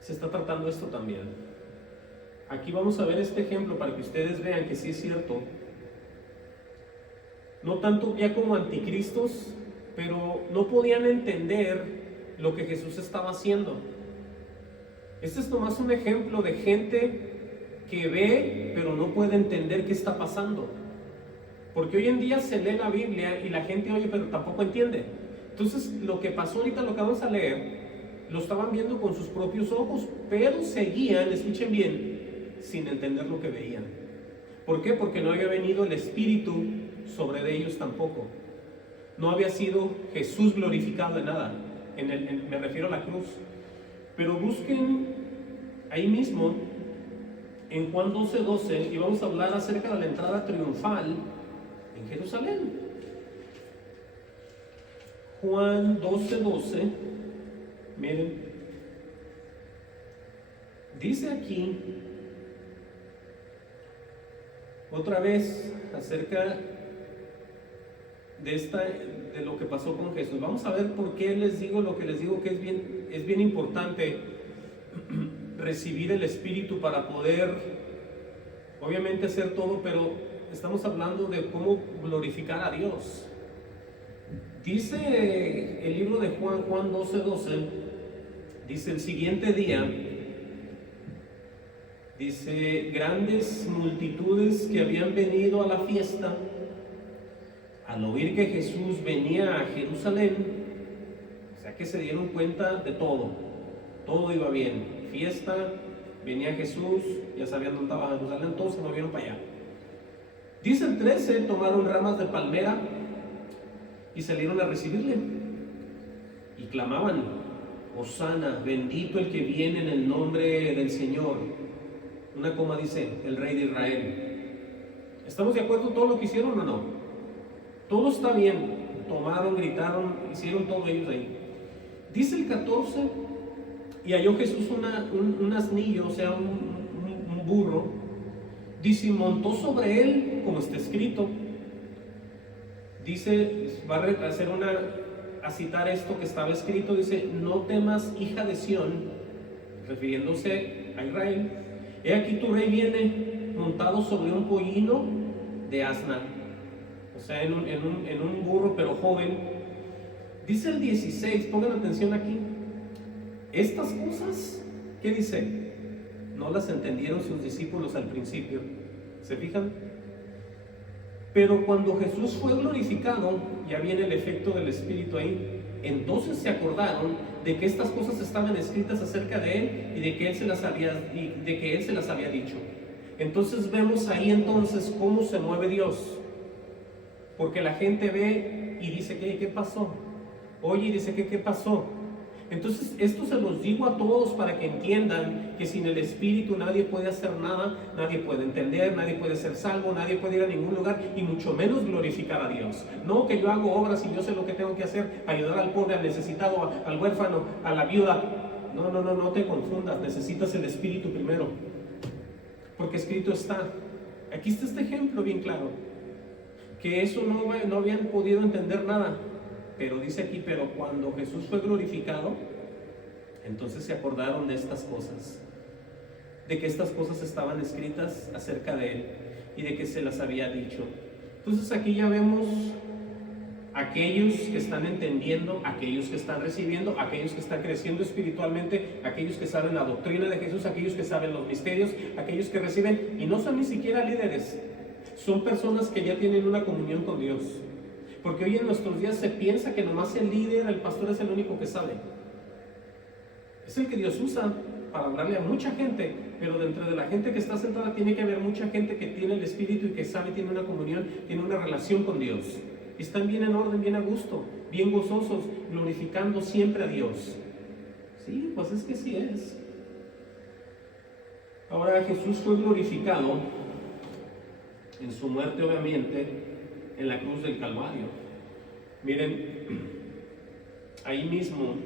se está tratando esto también. Aquí vamos a ver este ejemplo para que ustedes vean que sí es cierto. No tanto ya como anticristos, pero no podían entender lo que Jesús estaba haciendo. Este es nomás un ejemplo de gente que ve, pero no puede entender qué está pasando. Porque hoy en día se lee la Biblia y la gente oye, pero tampoco entiende. Entonces, lo que pasó ahorita, lo que vamos a leer, lo estaban viendo con sus propios ojos, pero seguían, escuchen bien, sin entender lo que veían. ¿Por qué? Porque no había venido el Espíritu sobre de ellos tampoco. No había sido Jesús glorificado en nada. Me refiero a la cruz. Pero busquen ahí mismo, en Juan 12:12, y vamos a hablar acerca de la entrada triunfal en Jerusalén. Juan 12:12, miren, dice aquí, otra vez, acerca de lo que pasó con Jesús. Vamos a ver por qué les digo lo que les digo, que es bien importante recibir el Espíritu para poder, obviamente, hacer todo, pero estamos hablando de cómo glorificar a Dios. Dice el libro de Juan 12:12, dice el siguiente día, dice, grandes multitudes que habían venido a la fiesta, al oír que Jesús venía a Jerusalén, o sea que se dieron cuenta de todo iba bien, fiesta, venía Jesús, ya sabían dónde estaba Jerusalén, todos se movieron para allá. Dice el 13, tomaron ramas de palmera y salieron a recibirle, y clamaban, Hosana, bendito el que viene en el nombre del Señor. Una coma dice, el Rey de Israel. ¿Estamos de acuerdo en todo lo que hicieron o no? Todo está bien, tomaron, gritaron, hicieron todo ellos ahí. Dice el 14, y halló Jesús un asnillo, o sea, un burro, dice, y montó sobre él, como está escrito. Dice, va a citar esto que estaba escrito, dice, no temas, hija de Sión, refiriéndose a Israel, he aquí tu rey viene montado sobre un pollino de asna. O sea, en un burro, pero joven. Dice el 16, pongan atención aquí. Estas cosas, ¿qué dice? No las entendieron sus discípulos al principio. ¿Se fijan? Pero cuando Jesús fue glorificado, ya viene el efecto del Espíritu ahí. Entonces se acordaron de que estas cosas estaban escritas acerca de Él y de que Él se las había dicho. Entonces vemos ahí entonces cómo se mueve Dios. Porque la gente ve y dice, ¿qué pasó? Oye, y dice, ¿qué pasó? Entonces, esto se los digo a todos para que entiendan que sin el Espíritu nadie puede hacer nada, nadie puede entender, nadie puede ser salvo, nadie puede ir a ningún lugar y mucho menos glorificar a Dios. No que yo hago obras y yo sé lo que tengo que hacer, ayudar al pobre, al necesitado, al huérfano, a la viuda. No te confundas, necesitas el Espíritu primero. Porque escrito está. Aquí está este ejemplo bien claro. Que eso no habían podido entender nada. Pero dice aquí, pero cuando Jesús fue glorificado, entonces se acordaron de estas cosas, de que estas cosas estaban escritas acerca de Él y de que se las había dicho. Entonces aquí ya vemos aquellos que están entendiendo, aquellos que están recibiendo, aquellos que están creciendo espiritualmente, aquellos que saben la doctrina de Jesús, aquellos que saben los misterios, aquellos que reciben y no son ni siquiera líderes, son personas que ya tienen una comunión con Dios. Porque hoy en nuestros días se piensa que nomás el líder, el pastor es el único que sabe. Es el que Dios usa, para hablarle a mucha gente, pero dentro de la gente que está sentada tiene que haber mucha gente que tiene el Espíritu y que sabe, tiene una comunión, tiene una relación con Dios. Están bien en orden, bien a gusto, bien gozosos, glorificando siempre a Dios. Sí, pues es que sí es. Ahora Jesús fue glorificado en su muerte, obviamente, en la cruz del Calvario. Miren, ahí mismo,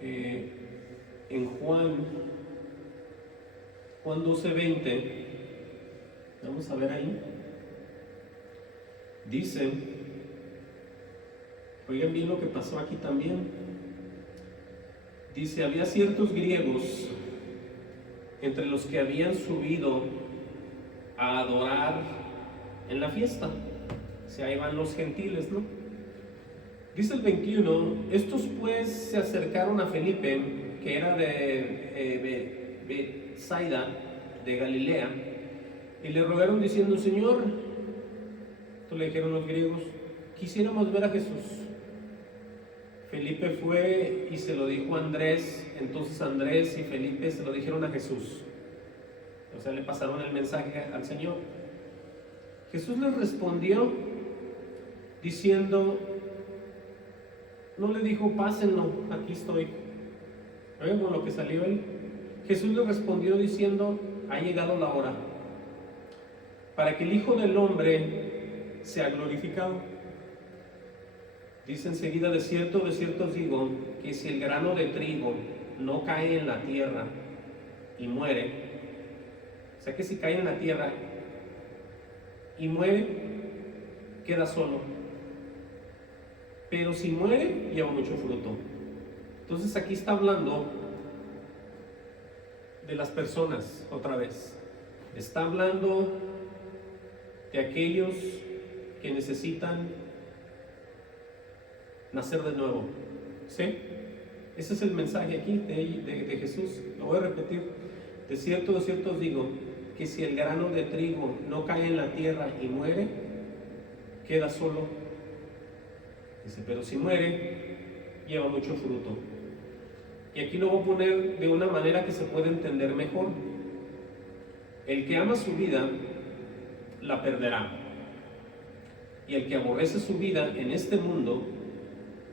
en Juan 12:20, vamos a ver ahí, dice, oigan bien lo que pasó aquí también. Dice, había ciertos griegos entre los que habían subido a adorar en la fiesta. O sea, ahí van los gentiles, ¿no? Dice el 21, estos pues se acercaron a Felipe, que era de Betsaida, de Galilea, y le rogaron diciendo, Señor, esto le dijeron los griegos, quisiéramos ver a Jesús. Felipe fue y se lo dijo a Andrés, entonces Andrés y Felipe se lo dijeron a Jesús. O sea, le pasaron el mensaje al Señor. Jesús les respondió diciendo, no le dijo, pásenlo, aquí estoy. Oigan lo que salió él. Jesús le respondió diciendo, ha llegado la hora, para que el Hijo del Hombre sea glorificado. Dice enseguida, de cierto os digo, que si el grano de trigo no cae en la tierra y muere, o sea que si cae en la tierra y muere, queda solo. Pero si muere, lleva mucho fruto. Entonces aquí está hablando de las personas otra vez. Está hablando de aquellos que necesitan nacer de nuevo. ¿Sí? Ese es el mensaje aquí de Jesús. Lo voy a repetir. De cierto os digo, que si el grano de trigo no cae en la tierra y muere, queda solo. Dice, pero si muere, lleva mucho fruto. Y aquí lo voy a poner de una manera que se pueda entender mejor. El que ama su vida, la perderá. Y el que aborrece su vida en este mundo,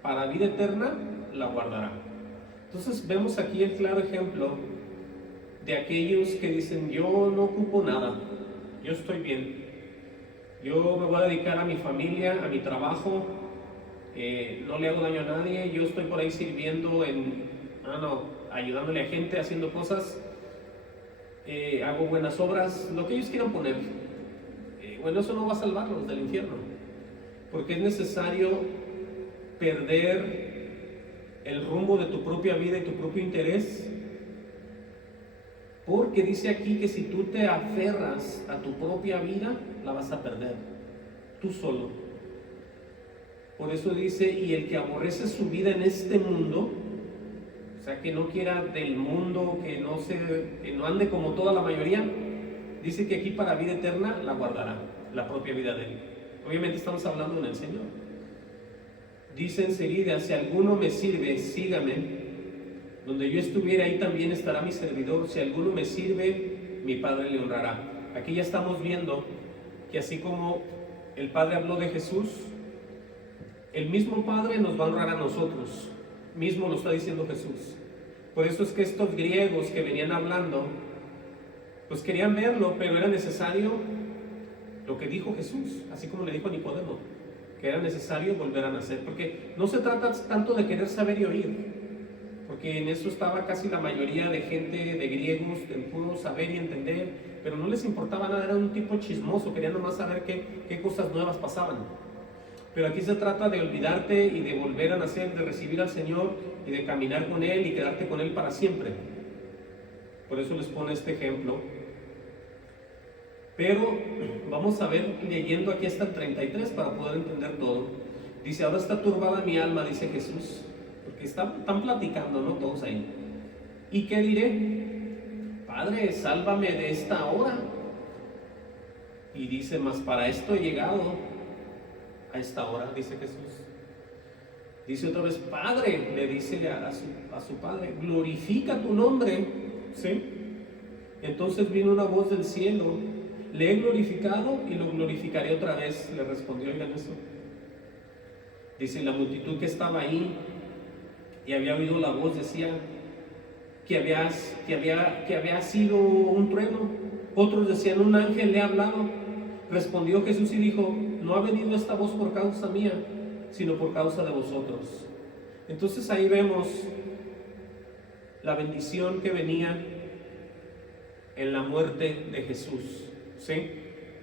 para vida eterna, la guardará. Entonces vemos aquí el claro ejemplo de aquellos que dicen, yo no ocupo nada, yo estoy bien, yo me voy a dedicar a mi familia, a mi trabajo, no le hago daño a nadie, yo estoy por ahí sirviendo ayudándole a gente, haciendo cosas, hago buenas obras, lo que ellos quieran poner. Bueno, eso no va a salvarlos del infierno, porque es necesario perder el rumbo de tu propia vida y tu propio interés, porque dice aquí que si tú te aferras a tu propia vida, la vas a perder, tú solo. Por eso dice, y el que aborrece su vida en este mundo, o sea, que no quiera del mundo, que no ande como toda la mayoría, dice que aquí para vida eterna la guardará, la propia vida de él. Obviamente estamos hablando en el Señor. Dice enseguida, si alguno me sirve, sígame. Donde yo estuviera, ahí también estará mi servidor. Si alguno me sirve, mi Padre le honrará. Aquí ya estamos viendo que así como el Padre habló de Jesús, el mismo Padre nos va a honrar a nosotros. Mismo lo está diciendo Jesús. Por eso es que estos griegos que venían hablando, pues querían verlo, pero era necesario lo que dijo Jesús, así como le dijo a Nicodemo, que era necesario volver a nacer, porque no se trata tanto de querer saber y oír, porque en eso estaba casi la mayoría de gente, de griegos, en puro saber y entender, pero no les importaba nada, era un tipo chismoso, querían nomás saber qué cosas nuevas pasaban. Pero aquí se trata de olvidarte y de volver a nacer, de recibir al Señor y de caminar con Él y quedarte con Él para siempre. Por eso les pone este ejemplo. Pero vamos a ver leyendo aquí hasta el 33 para poder entender todo. Dice, ahora está turbada mi alma, dice Jesús, porque están platicando, ¿no? Todos ahí. ¿Y qué diré? Padre, sálvame de esta hora. Y dice, mas para esto he llegado a esta hora, dice Jesús. Dice otra vez, Padre, le dice a su Padre, glorifica tu nombre, ¿sí? Entonces vino una voz del cielo, le he glorificado y lo glorificaré otra vez, le respondió. Oigan eso. Dice, la multitud que estaba ahí y había oído la voz decía que había sido un trueno. Otros decían, un ángel le ha hablado. Respondió Jesús y dijo, no ha venido esta voz por causa mía, sino por causa de vosotros. Entonces ahí vemos la bendición que venía en la muerte de Jesús, ¿sí?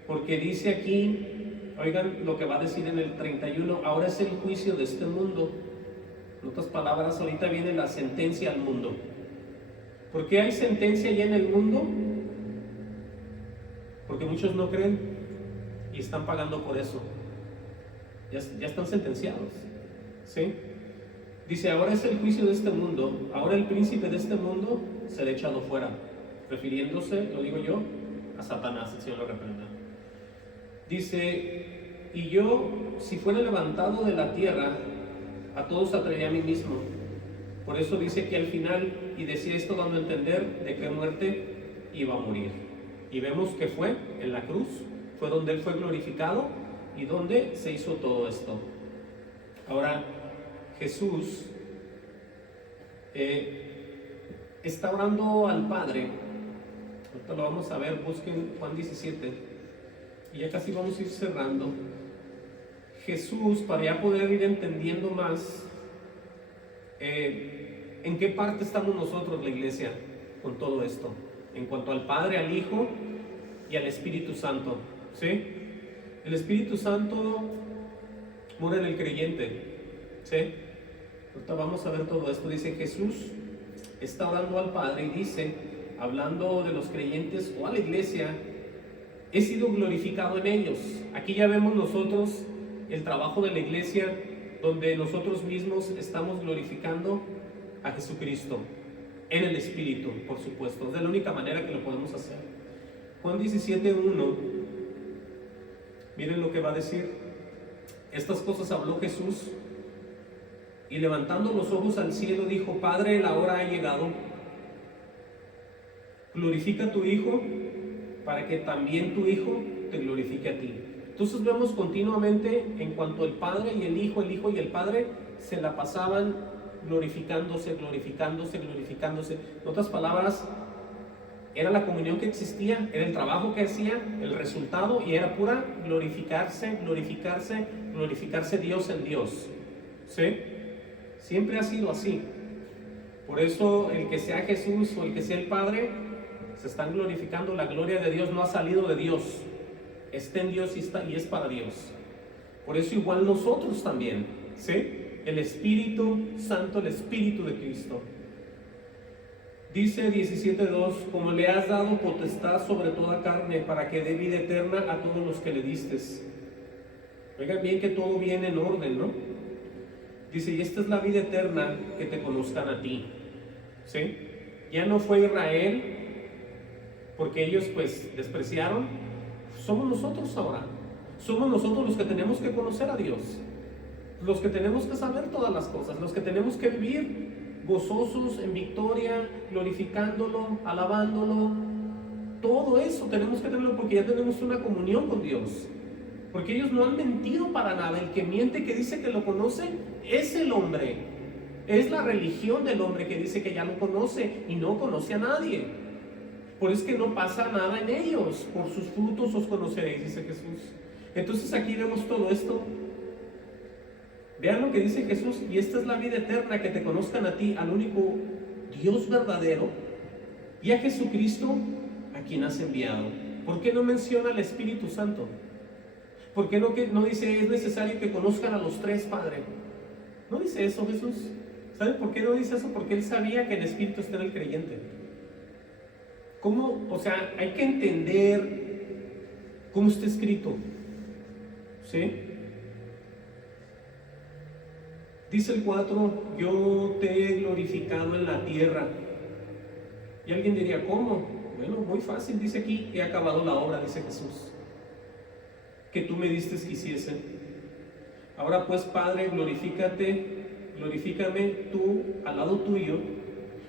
Porque dice aquí, oigan lo que va a decir en el 31, ahora es el juicio de este mundo. En otras palabras, ahorita viene la sentencia al mundo. ¿Por qué hay sentencia ya en el mundo? Porque muchos no creen y están pagando por eso. Ya están sentenciados, ¿sí? Dice, ahora es el juicio de este mundo, ahora el príncipe de este mundo será echado fuera, refiriéndose, lo digo yo, a Satanás, el Señor lo reprenda. Dice, y yo, si fuera levantado de la tierra, a todos atraería a mí mismo. Por eso dice que al final, y decía esto dando a entender de qué muerte iba a morir. Y vemos que fue en la cruz, fue donde Él fue glorificado y donde se hizo todo esto. Ahora, Jesús está orando al Padre. Ahorita lo vamos a ver, busquen Juan 17. Y ya casi vamos a ir cerrando. Jesús, para ya poder ir entendiendo más en qué parte estamos nosotros, la iglesia, con todo esto, en cuanto al Padre, al Hijo y al Espíritu Santo, ¿sí? El Espíritu Santo mora en el creyente, ¿sí? Ahorita vamos a ver todo esto. Dice, Jesús está orando al Padre y dice, hablando de los creyentes o a la iglesia, he sido glorificado en ellos. Aquí ya vemos nosotros el trabajo de la iglesia, donde nosotros mismos estamos glorificando a Jesucristo en el Espíritu, por supuesto. Es de la única manera que lo podemos hacer. Juan 17:1, miren lo que va a decir. Estas cosas habló Jesús y levantando los ojos al cielo dijo, Padre, la hora ha llegado. Glorifica a tu Hijo para que también tu Hijo te glorifique a ti. Entonces vemos continuamente en cuanto el Padre y el Hijo y el Padre se la pasaban glorificándose. En otras palabras, era la comunión que existía, era el trabajo que hacía, el resultado, y era pura glorificarse Dios en Dios, ¿sí? Siempre ha sido así. Por eso el que sea Jesús o el que sea el Padre, se están glorificando. La gloria de Dios no ha salido de Dios, está en Dios y es para Dios. Por eso igual nosotros también, ¿sí? El Espíritu Santo, el Espíritu de Cristo. Dice 17:2, como le has dado potestad sobre toda carne para que dé vida eterna a todos los que le distes. Oigan bien que todo viene en orden, ¿no? Dice, y esta es la vida eterna, que te conozcan a ti, ¿sí? Ya no fue Israel, porque ellos pues despreciaron. Somos nosotros ahora. Somos nosotros los que tenemos que conocer a Dios, los que tenemos que saber todas las cosas, los que tenemos que vivir gozosos en victoria, glorificándolo, alabándolo. Todo eso tenemos que tenerlo porque ya tenemos una comunión con Dios. Porque ellos no han mentido para nada. El que miente, que dice que lo conoce, es el hombre. Es la religión del hombre que dice que ya lo conoce y no conoce a nadie. Por eso es que no pasa nada en ellos. Por sus frutos os conoceréis, dice Jesús. Entonces aquí vemos todo esto. Vean lo que dice Jesús, y esta es la vida eterna, que te conozcan a ti, al único Dios verdadero, y a Jesucristo, a quien has enviado. ¿Por qué no menciona al Espíritu Santo? ¿Por qué no dice es necesario que conozcan a los tres, Padre? No dice eso Jesús. ¿Saben por qué no dice eso? Porque Él sabía que el Espíritu está en el creyente. ¿Cómo? O sea, hay que entender cómo está escrito, ¿sí? Dice el 4, yo te he glorificado en la tierra. Y alguien diría, ¿cómo? Bueno, muy fácil, dice aquí, he acabado la obra, dice Jesús, que tú me diste que hiciese. Ahora pues, Padre, glorifícate glorifícame tú al lado tuyo,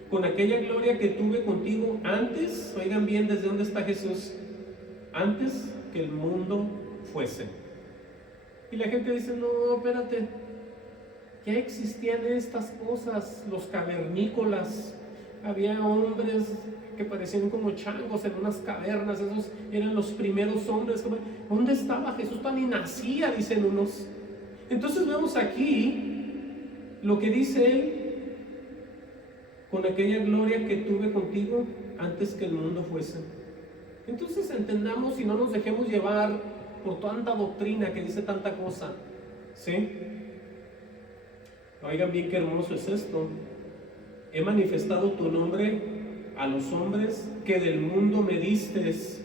con aquella gloria que tuve contigo antes, oigan bien desde dónde está Jesús, antes que el mundo fuese. Y la gente dice, no, espérate, ya existían estas cosas, los cavernícolas, había hombres que parecían como changos en unas cavernas, esos eran los primeros hombres. ¿Dónde estaba Jesús? Ni nacía, dicen unos. Entonces vemos aquí lo que dice él, con aquella gloria que tuve contigo antes que el mundo fuese. Entonces entendamos y no nos dejemos llevar por tanta doctrina que dice tanta cosa, ¿sí? Oigan bien qué hermoso es esto. He manifestado tu nombre a los hombres que del mundo me distes.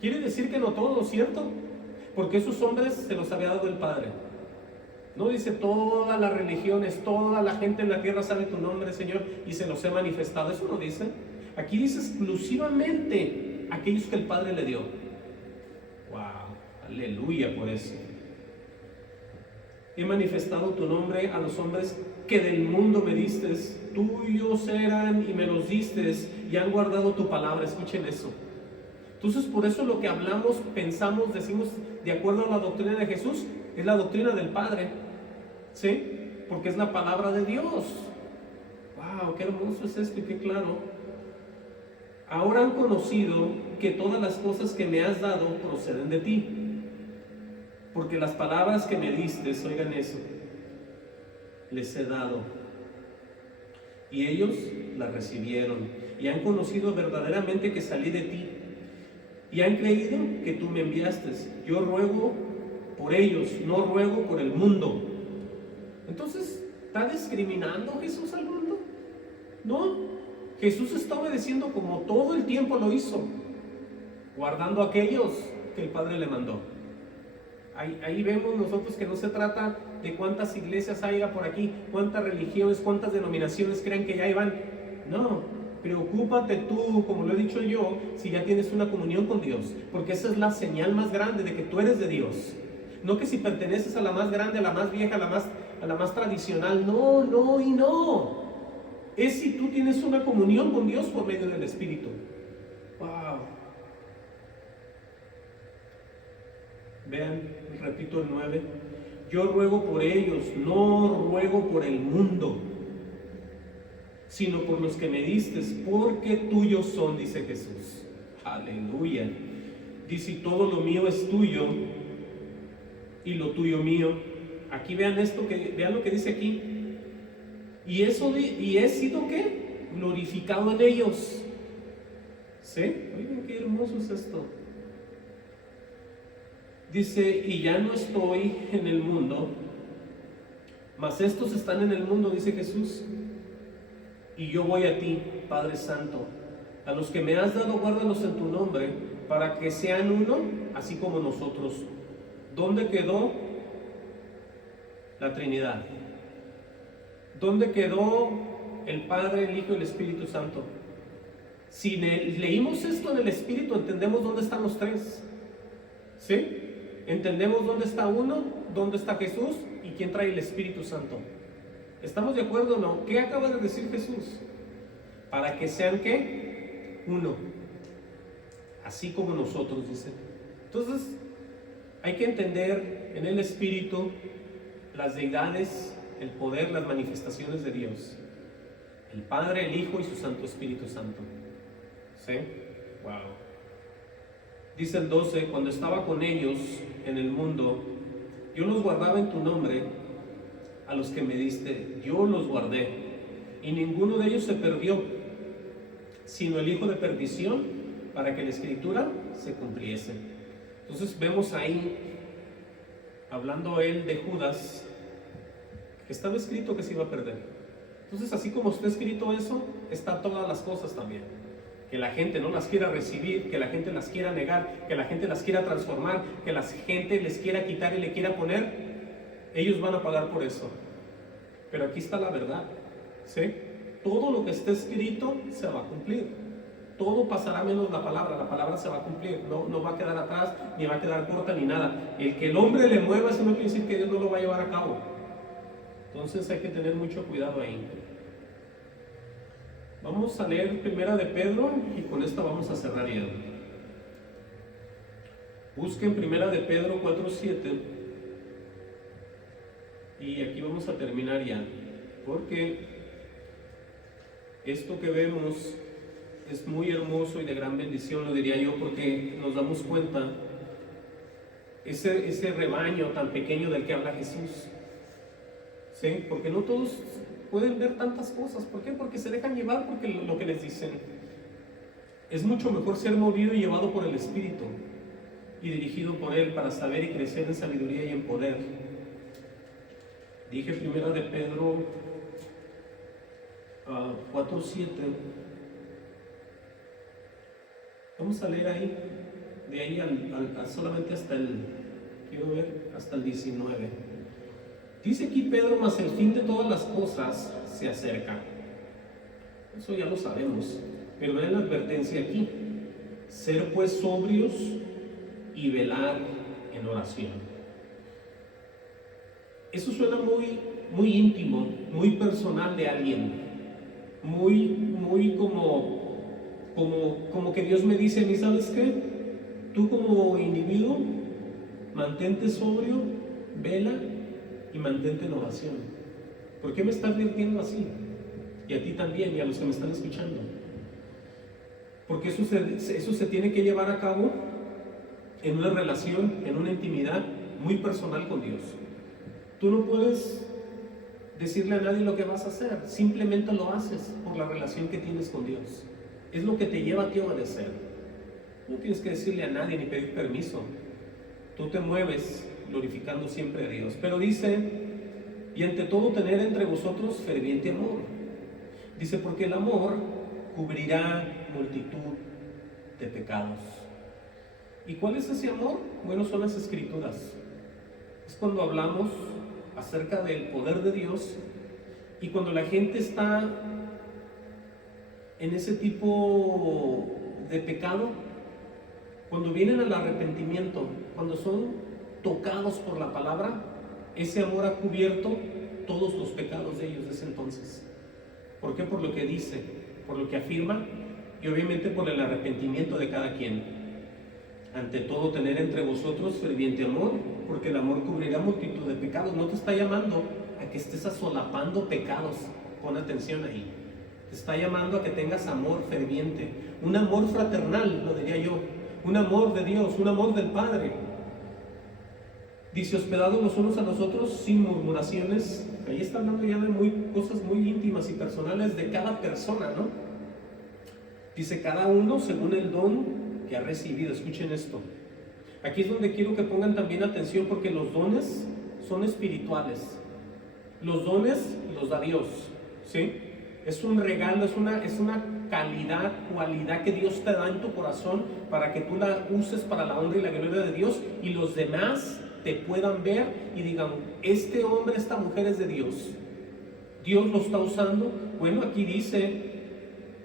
Quiere decir que no todos, ¿cierto? Porque esos hombres se los había dado el Padre. No dice todas las religiones, toda la gente en la tierra sabe tu nombre, Señor, y se los he manifestado. Eso no dice. Aquí dice exclusivamente aquellos que el Padre le dio. ¡Wow! Aleluya por eso. He manifestado tu nombre a los hombres que del mundo me distes. Tuyos eran y me los distes y han guardado tu palabra. Escuchen eso. Entonces por eso lo que hablamos, pensamos, decimos de acuerdo a la doctrina de Jesús, es la doctrina del Padre, ¿sí? Porque es la palabra de Dios. ¡Wow! ¡Qué hermoso es esto y qué claro! Ahora han conocido que todas las cosas que me has dado proceden de ti, porque las palabras que me diste, oigan eso, les he dado, y ellos las recibieron, y han conocido verdaderamente que salí de ti, y han creído que tú me enviaste. Yo ruego por ellos, no ruego por el mundo. Entonces, ¿está discriminando Jesús al mundo? No, Jesús está obedeciendo como todo el tiempo lo hizo, guardando a aquellos que el Padre le mandó. Ahí vemos nosotros que no se trata de cuántas iglesias haya por aquí, cuántas religiones, cuántas denominaciones crean que ya iban. No, preocúpate tú, como lo he dicho yo, si ya tienes una comunión con Dios, porque esa es la señal más grande de que tú eres de Dios. No que si perteneces a la más grande, a la más vieja, a la más tradicional. No, no y no. Es si tú tienes una comunión con Dios por medio del Espíritu. Wow. Vean, repito el 9. Yo ruego por ellos, no ruego por el mundo, sino por los que me distes, porque tuyos son, dice Jesús. Aleluya. Dice, todo lo mío es tuyo y lo tuyo mío. Aquí vean esto, vean lo que dice aquí. Y he sido ¿qué? Glorificado en ellos. ¿Sí? Oigan qué hermoso es esto. Dice, y ya no estoy en el mundo, mas estos están en el mundo, dice Jesús, y yo voy a ti, Padre Santo. A los que me has dado, guárdalos en tu nombre, para que sean uno, así como nosotros. ¿Dónde quedó la Trinidad? ¿Dónde quedó el Padre, el Hijo y el Espíritu Santo? Si leímos esto en el Espíritu, entendemos dónde están los tres. ¿Sí? Entendemos dónde está uno, dónde está Jesús y quién trae el Espíritu Santo. ¿Estamos de acuerdo o no? ¿Qué acaba de decir Jesús? Para que sean ¿qué? Uno. Así como nosotros, dice. Entonces, hay que entender en el Espíritu las deidades, el poder, las manifestaciones de Dios. El Padre, el Hijo y su Santo Espíritu Santo. ¿Sí? Wow. Dice el 12, cuando estaba con ellos en el mundo, yo los guardaba en tu nombre, a los que me diste, yo los guardé, y ninguno de ellos se perdió, sino el hijo de perdición, para que la Escritura se cumpliese. Entonces vemos ahí, hablando él de Judas, que estaba escrito que se iba a perder. Entonces, así como está escrito eso, están todas las cosas también. Que la gente no las quiera recibir, que la gente las quiera negar, que la gente las quiera transformar, que la gente les quiera quitar y le quiera poner, ellos van a pagar por eso. Pero aquí está la verdad, ¿sí? Todo lo que está escrito se va a cumplir. Todo pasará menos la palabra se va a cumplir, no va a quedar atrás, ni va a quedar corta, ni nada. El que el hombre le mueva, eso no quiere decir que Dios no lo va a llevar a cabo. Entonces hay que tener mucho cuidado ahí. Vamos a leer Primera de Pedro y con esta vamos a cerrar ya. Busquen Primera de Pedro 4:7 y aquí vamos a terminar ya, porque esto que vemos es muy hermoso y de gran bendición, lo diría yo, porque nos damos cuenta ese rebaño tan pequeño del que habla Jesús. ¿Sí? Porque no todos pueden ver tantas cosas. ¿Por qué? Porque se dejan llevar porque lo que les dicen. Es mucho mejor ser movido y llevado por el Espíritu y dirigido por Él para saber y crecer en sabiduría y en poder. Dije Primera de Pedro 4:7. Vamos a leer ahí, de ahí solamente hasta hasta el 19. Dice aquí Pedro: mas el fin de todas las cosas se acerca. Eso ya lo sabemos, pero vean la advertencia aquí: ser pues sobrios y velar en oración. Eso suena muy, muy íntimo, muy personal de alguien, muy como que Dios me dice a mí: ¿sabes qué? Tú como individuo, mantente sobrio, vela y mantente en oración. ¿Por qué me está advirtiendo así? Y a ti también, y a los que me están escuchando. Porque eso se tiene que llevar a cabo en una relación, en una intimidad muy personal con Dios. Tú no puedes decirle a nadie lo que vas a hacer, simplemente lo haces por la relación que tienes con Dios. Es lo que te lleva a ti a obedecer. No tienes que decirle a nadie ni pedir permiso. Tú te mueves glorificando siempre a Dios. Pero dice: y ante todo tener entre vosotros ferviente amor. Dice: porque el amor cubrirá multitud de pecados. ¿Y cuál es ese amor? Bueno, son las Escrituras. Es cuando hablamos acerca del poder de Dios y cuando la gente está en ese tipo de pecado, cuando vienen al arrepentimiento, cuando son tocados por la palabra, ese amor ha cubierto todos los pecados de ellos desde entonces. ¿Por qué? Por lo que dice, por lo que afirma y obviamente por el arrepentimiento de cada quien. Ante todo tener entre vosotros ferviente amor, porque el amor cubrirá multitud de pecados. No te está llamando a que estés asolapando pecados, pon atención ahí. Te está llamando a que tengas amor ferviente, un amor fraternal, lo diría yo, un amor de Dios, un amor del Padre. Dice: hospedados los unos a los otros sin murmuraciones. Ahí está hablando ya de cosas muy íntimas y personales de cada persona, ¿no? Dice: cada uno según el don que ha recibido. Escuchen esto. Aquí es donde quiero que pongan también atención, porque los dones son espirituales. Los dones los da Dios, ¿sí? Es un regalo, es una cualidad que Dios te da en tu corazón para que tú la uses para la honra y la gloria de Dios, y los demás te puedan ver y digan: este hombre, esta mujer es de Dios. Dios lo está usando. Bueno, aquí dice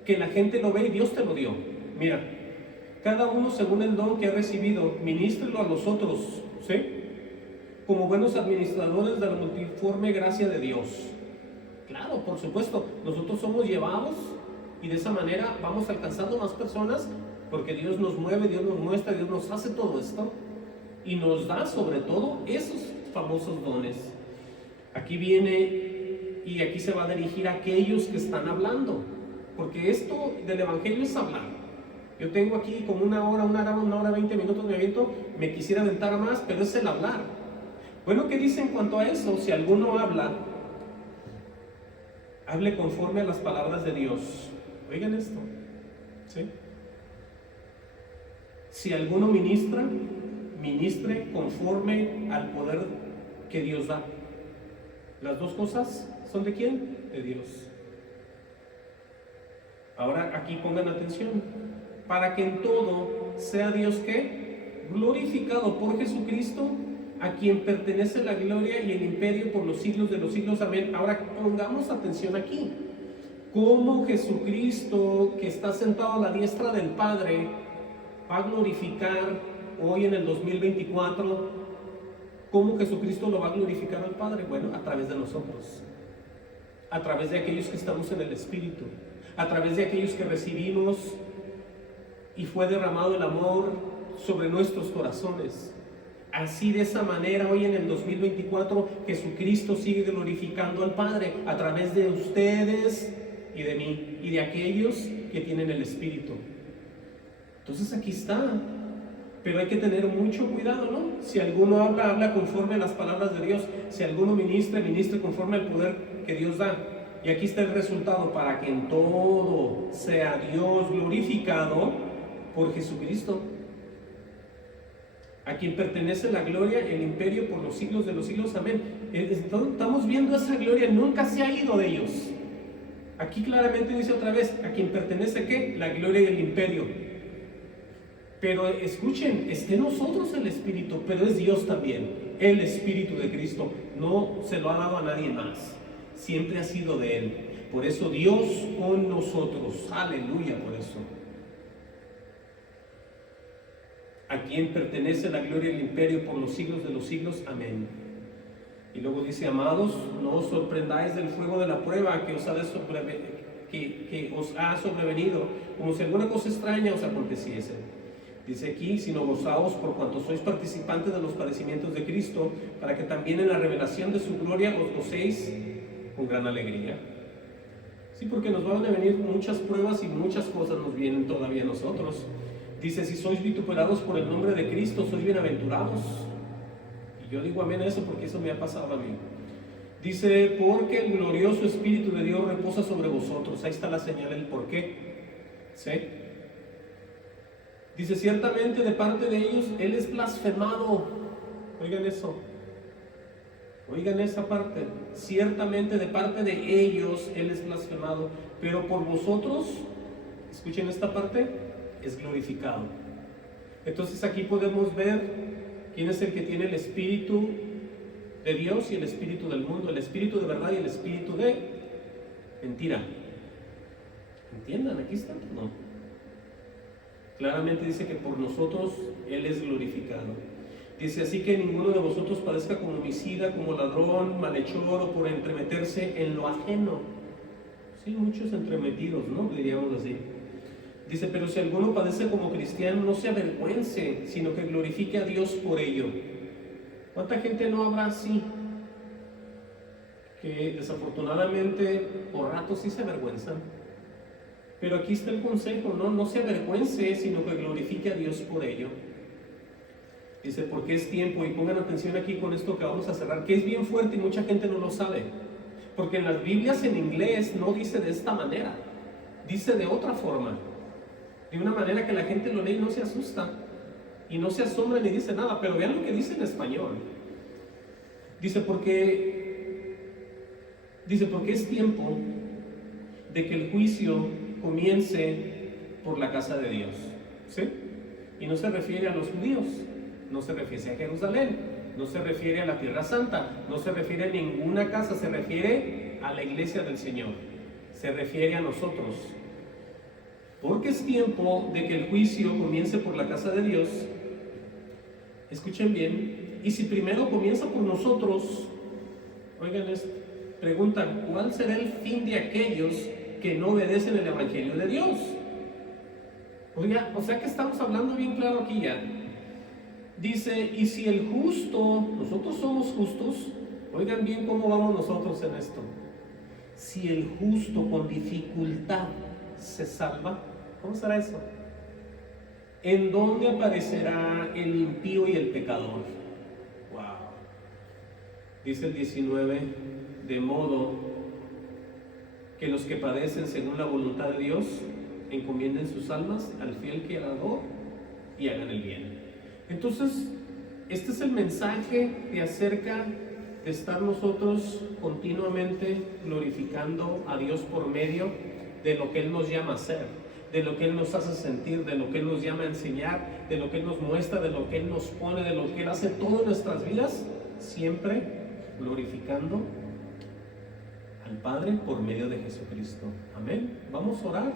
que la gente lo ve y Dios te lo dio. Mira, cada uno según el don que ha recibido, ministrelo a los otros, ¿sí? Como buenos administradores de la multiforme gracia de Dios. Claro, por supuesto, nosotros somos llevados y de esa manera vamos alcanzando más personas, porque Dios nos mueve, Dios nos muestra, Dios nos hace todo esto y nos da sobre todo esos famosos dones. Aquí viene y aquí se va a dirigir a aquellos que están hablando, porque esto del evangelio es hablar. Yo tengo aquí como una hora, 20 minutos de evento, me quisiera aventar más, pero es el hablar. Bueno, ¿qué dice en cuanto a eso? Si alguno habla, hable conforme a las palabras de Dios. Oigan esto, ¿sí? Si alguno ministra, ministre conforme al poder que Dios da. Las dos cosas son ¿de quién? De Dios. Ahora aquí pongan atención. Para que en todo sea Dios ¿qué? Glorificado por Jesucristo, a quien pertenece la gloria y el imperio por los siglos de los siglos. Amén. Ahora pongamos atención aquí. Cómo Jesucristo, que está sentado a la diestra del Padre, va a glorificar hoy en el 2024 ¿Cómo Jesucristo lo va a glorificar al Padre? Bueno, a través de nosotros, a través de aquellos que estamos en el Espíritu, a través de aquellos que recibimos y fue derramado el amor sobre nuestros corazones. Así, de esa manera, hoy en el 2024, Jesucristo sigue glorificando al Padre a través de ustedes y de mí y de aquellos que tienen el Espíritu. Entonces aquí está, pero hay que tener mucho cuidado, ¿no? Si alguno habla conforme a las palabras de Dios, si alguno ministre conforme al poder que Dios da. Y aquí está el resultado: para que en todo sea Dios glorificado por Jesucristo, a quien pertenece la gloria, el imperio por los siglos de los siglos. Amén. Estamos viendo esa gloria, nunca se ha ido de ellos. Aquí claramente dice otra vez: a quien pertenece ¿qué? La gloria y el imperio. Pero escuchen, es de nosotros el Espíritu, pero es Dios también, el Espíritu de Cristo. No se lo ha dado a nadie más, siempre ha sido de Él. Por eso Dios con nosotros, aleluya por eso. A quien pertenece la gloria y el imperio por los siglos de los siglos. Amén. Y luego dice: amados, no os sorprendáis del fuego de la prueba que os ha sobrevenido, como si alguna cosa extraña os aconteciese. Dice aquí: sino gozaos por cuanto sois participantes de los padecimientos de Cristo, para que también en la revelación de su gloria os gocéis con gran alegría. Sí, porque nos van a venir muchas pruebas y muchas cosas nos vienen todavía a nosotros. Dice: si sois vituperados por el nombre de Cristo, sois bienaventurados. Y yo digo amén a eso, porque eso me ha pasado a mí. Dice: porque el glorioso Espíritu de Dios reposa sobre vosotros. Ahí está la señal del por qué. ¿Sí? Dice: ciertamente de parte de ellos Él es blasfemado. Oigan eso. Oigan esa parte. Ciertamente de parte de ellos Él es blasfemado, pero por vosotros, escuchen esta parte, es glorificado. Entonces aquí podemos ver quién es el que tiene el Espíritu de Dios y el espíritu del mundo, el espíritu de verdad y el espíritu de mentira. ¿Entiendan? Aquí está todo. Claramente dice que por nosotros Él es glorificado. Dice: así que ninguno de vosotros padezca como homicida, como ladrón, malhechor o por entremeterse en lo ajeno. Sí, muchos entremetidos, ¿no? Diríamos así. Dice: pero si alguno padece como cristiano, no se avergüence, sino que glorifique a Dios por ello. ¿Cuánta gente no habrá así? Que desafortunadamente por ratos sí se avergüenzan. Pero aquí está el consejo: no se avergüence, sino que glorifique a Dios por ello. Dice: porque es tiempo, y pongan atención aquí con esto que vamos a cerrar, que es bien fuerte y mucha gente no lo sabe. Porque en las Biblias en inglés no dice de esta manera, dice de otra forma. De una manera que la gente lo lee y no se asusta, y no se asombra ni dice nada. Pero vean lo que dice en español. Dice: porque es tiempo de que el juicio comience por la casa de Dios. ¿Sí? Y no se refiere a los judíos, no se refiere a Jerusalén, no se refiere a la Tierra Santa, no se refiere a ninguna casa, se refiere a la iglesia del Señor, se refiere a nosotros. Porque es tiempo de que el juicio comience por la casa de Dios. Escuchen bien. Y si primero comienza por nosotros, oigan esto, preguntan: ¿cuál será el fin de aquellos que no obedecen el evangelio de Dios? Oiga, o sea que estamos hablando bien claro aquí ya. Dice: y si el justo, nosotros somos justos, oigan bien cómo vamos nosotros en esto. Si el justo con dificultad se salva, ¿cómo será eso? ¿En dónde aparecerá el impío y el pecador? Wow. Dice el 19: de modo que los que padecen según la voluntad de Dios encomienden sus almas al fiel Creador y hagan el bien. Entonces, este es el mensaje de acerca de estar nosotros continuamente glorificando a Dios por medio de lo que Él nos llama a hacer, de lo que Él nos hace sentir, de lo que Él nos llama a enseñar, de lo que Él nos muestra, de lo que Él nos pone, de lo que Él hace todo en nuestras vidas, siempre glorificando al Padre por medio de Jesucristo. Amén. Vamos a orar.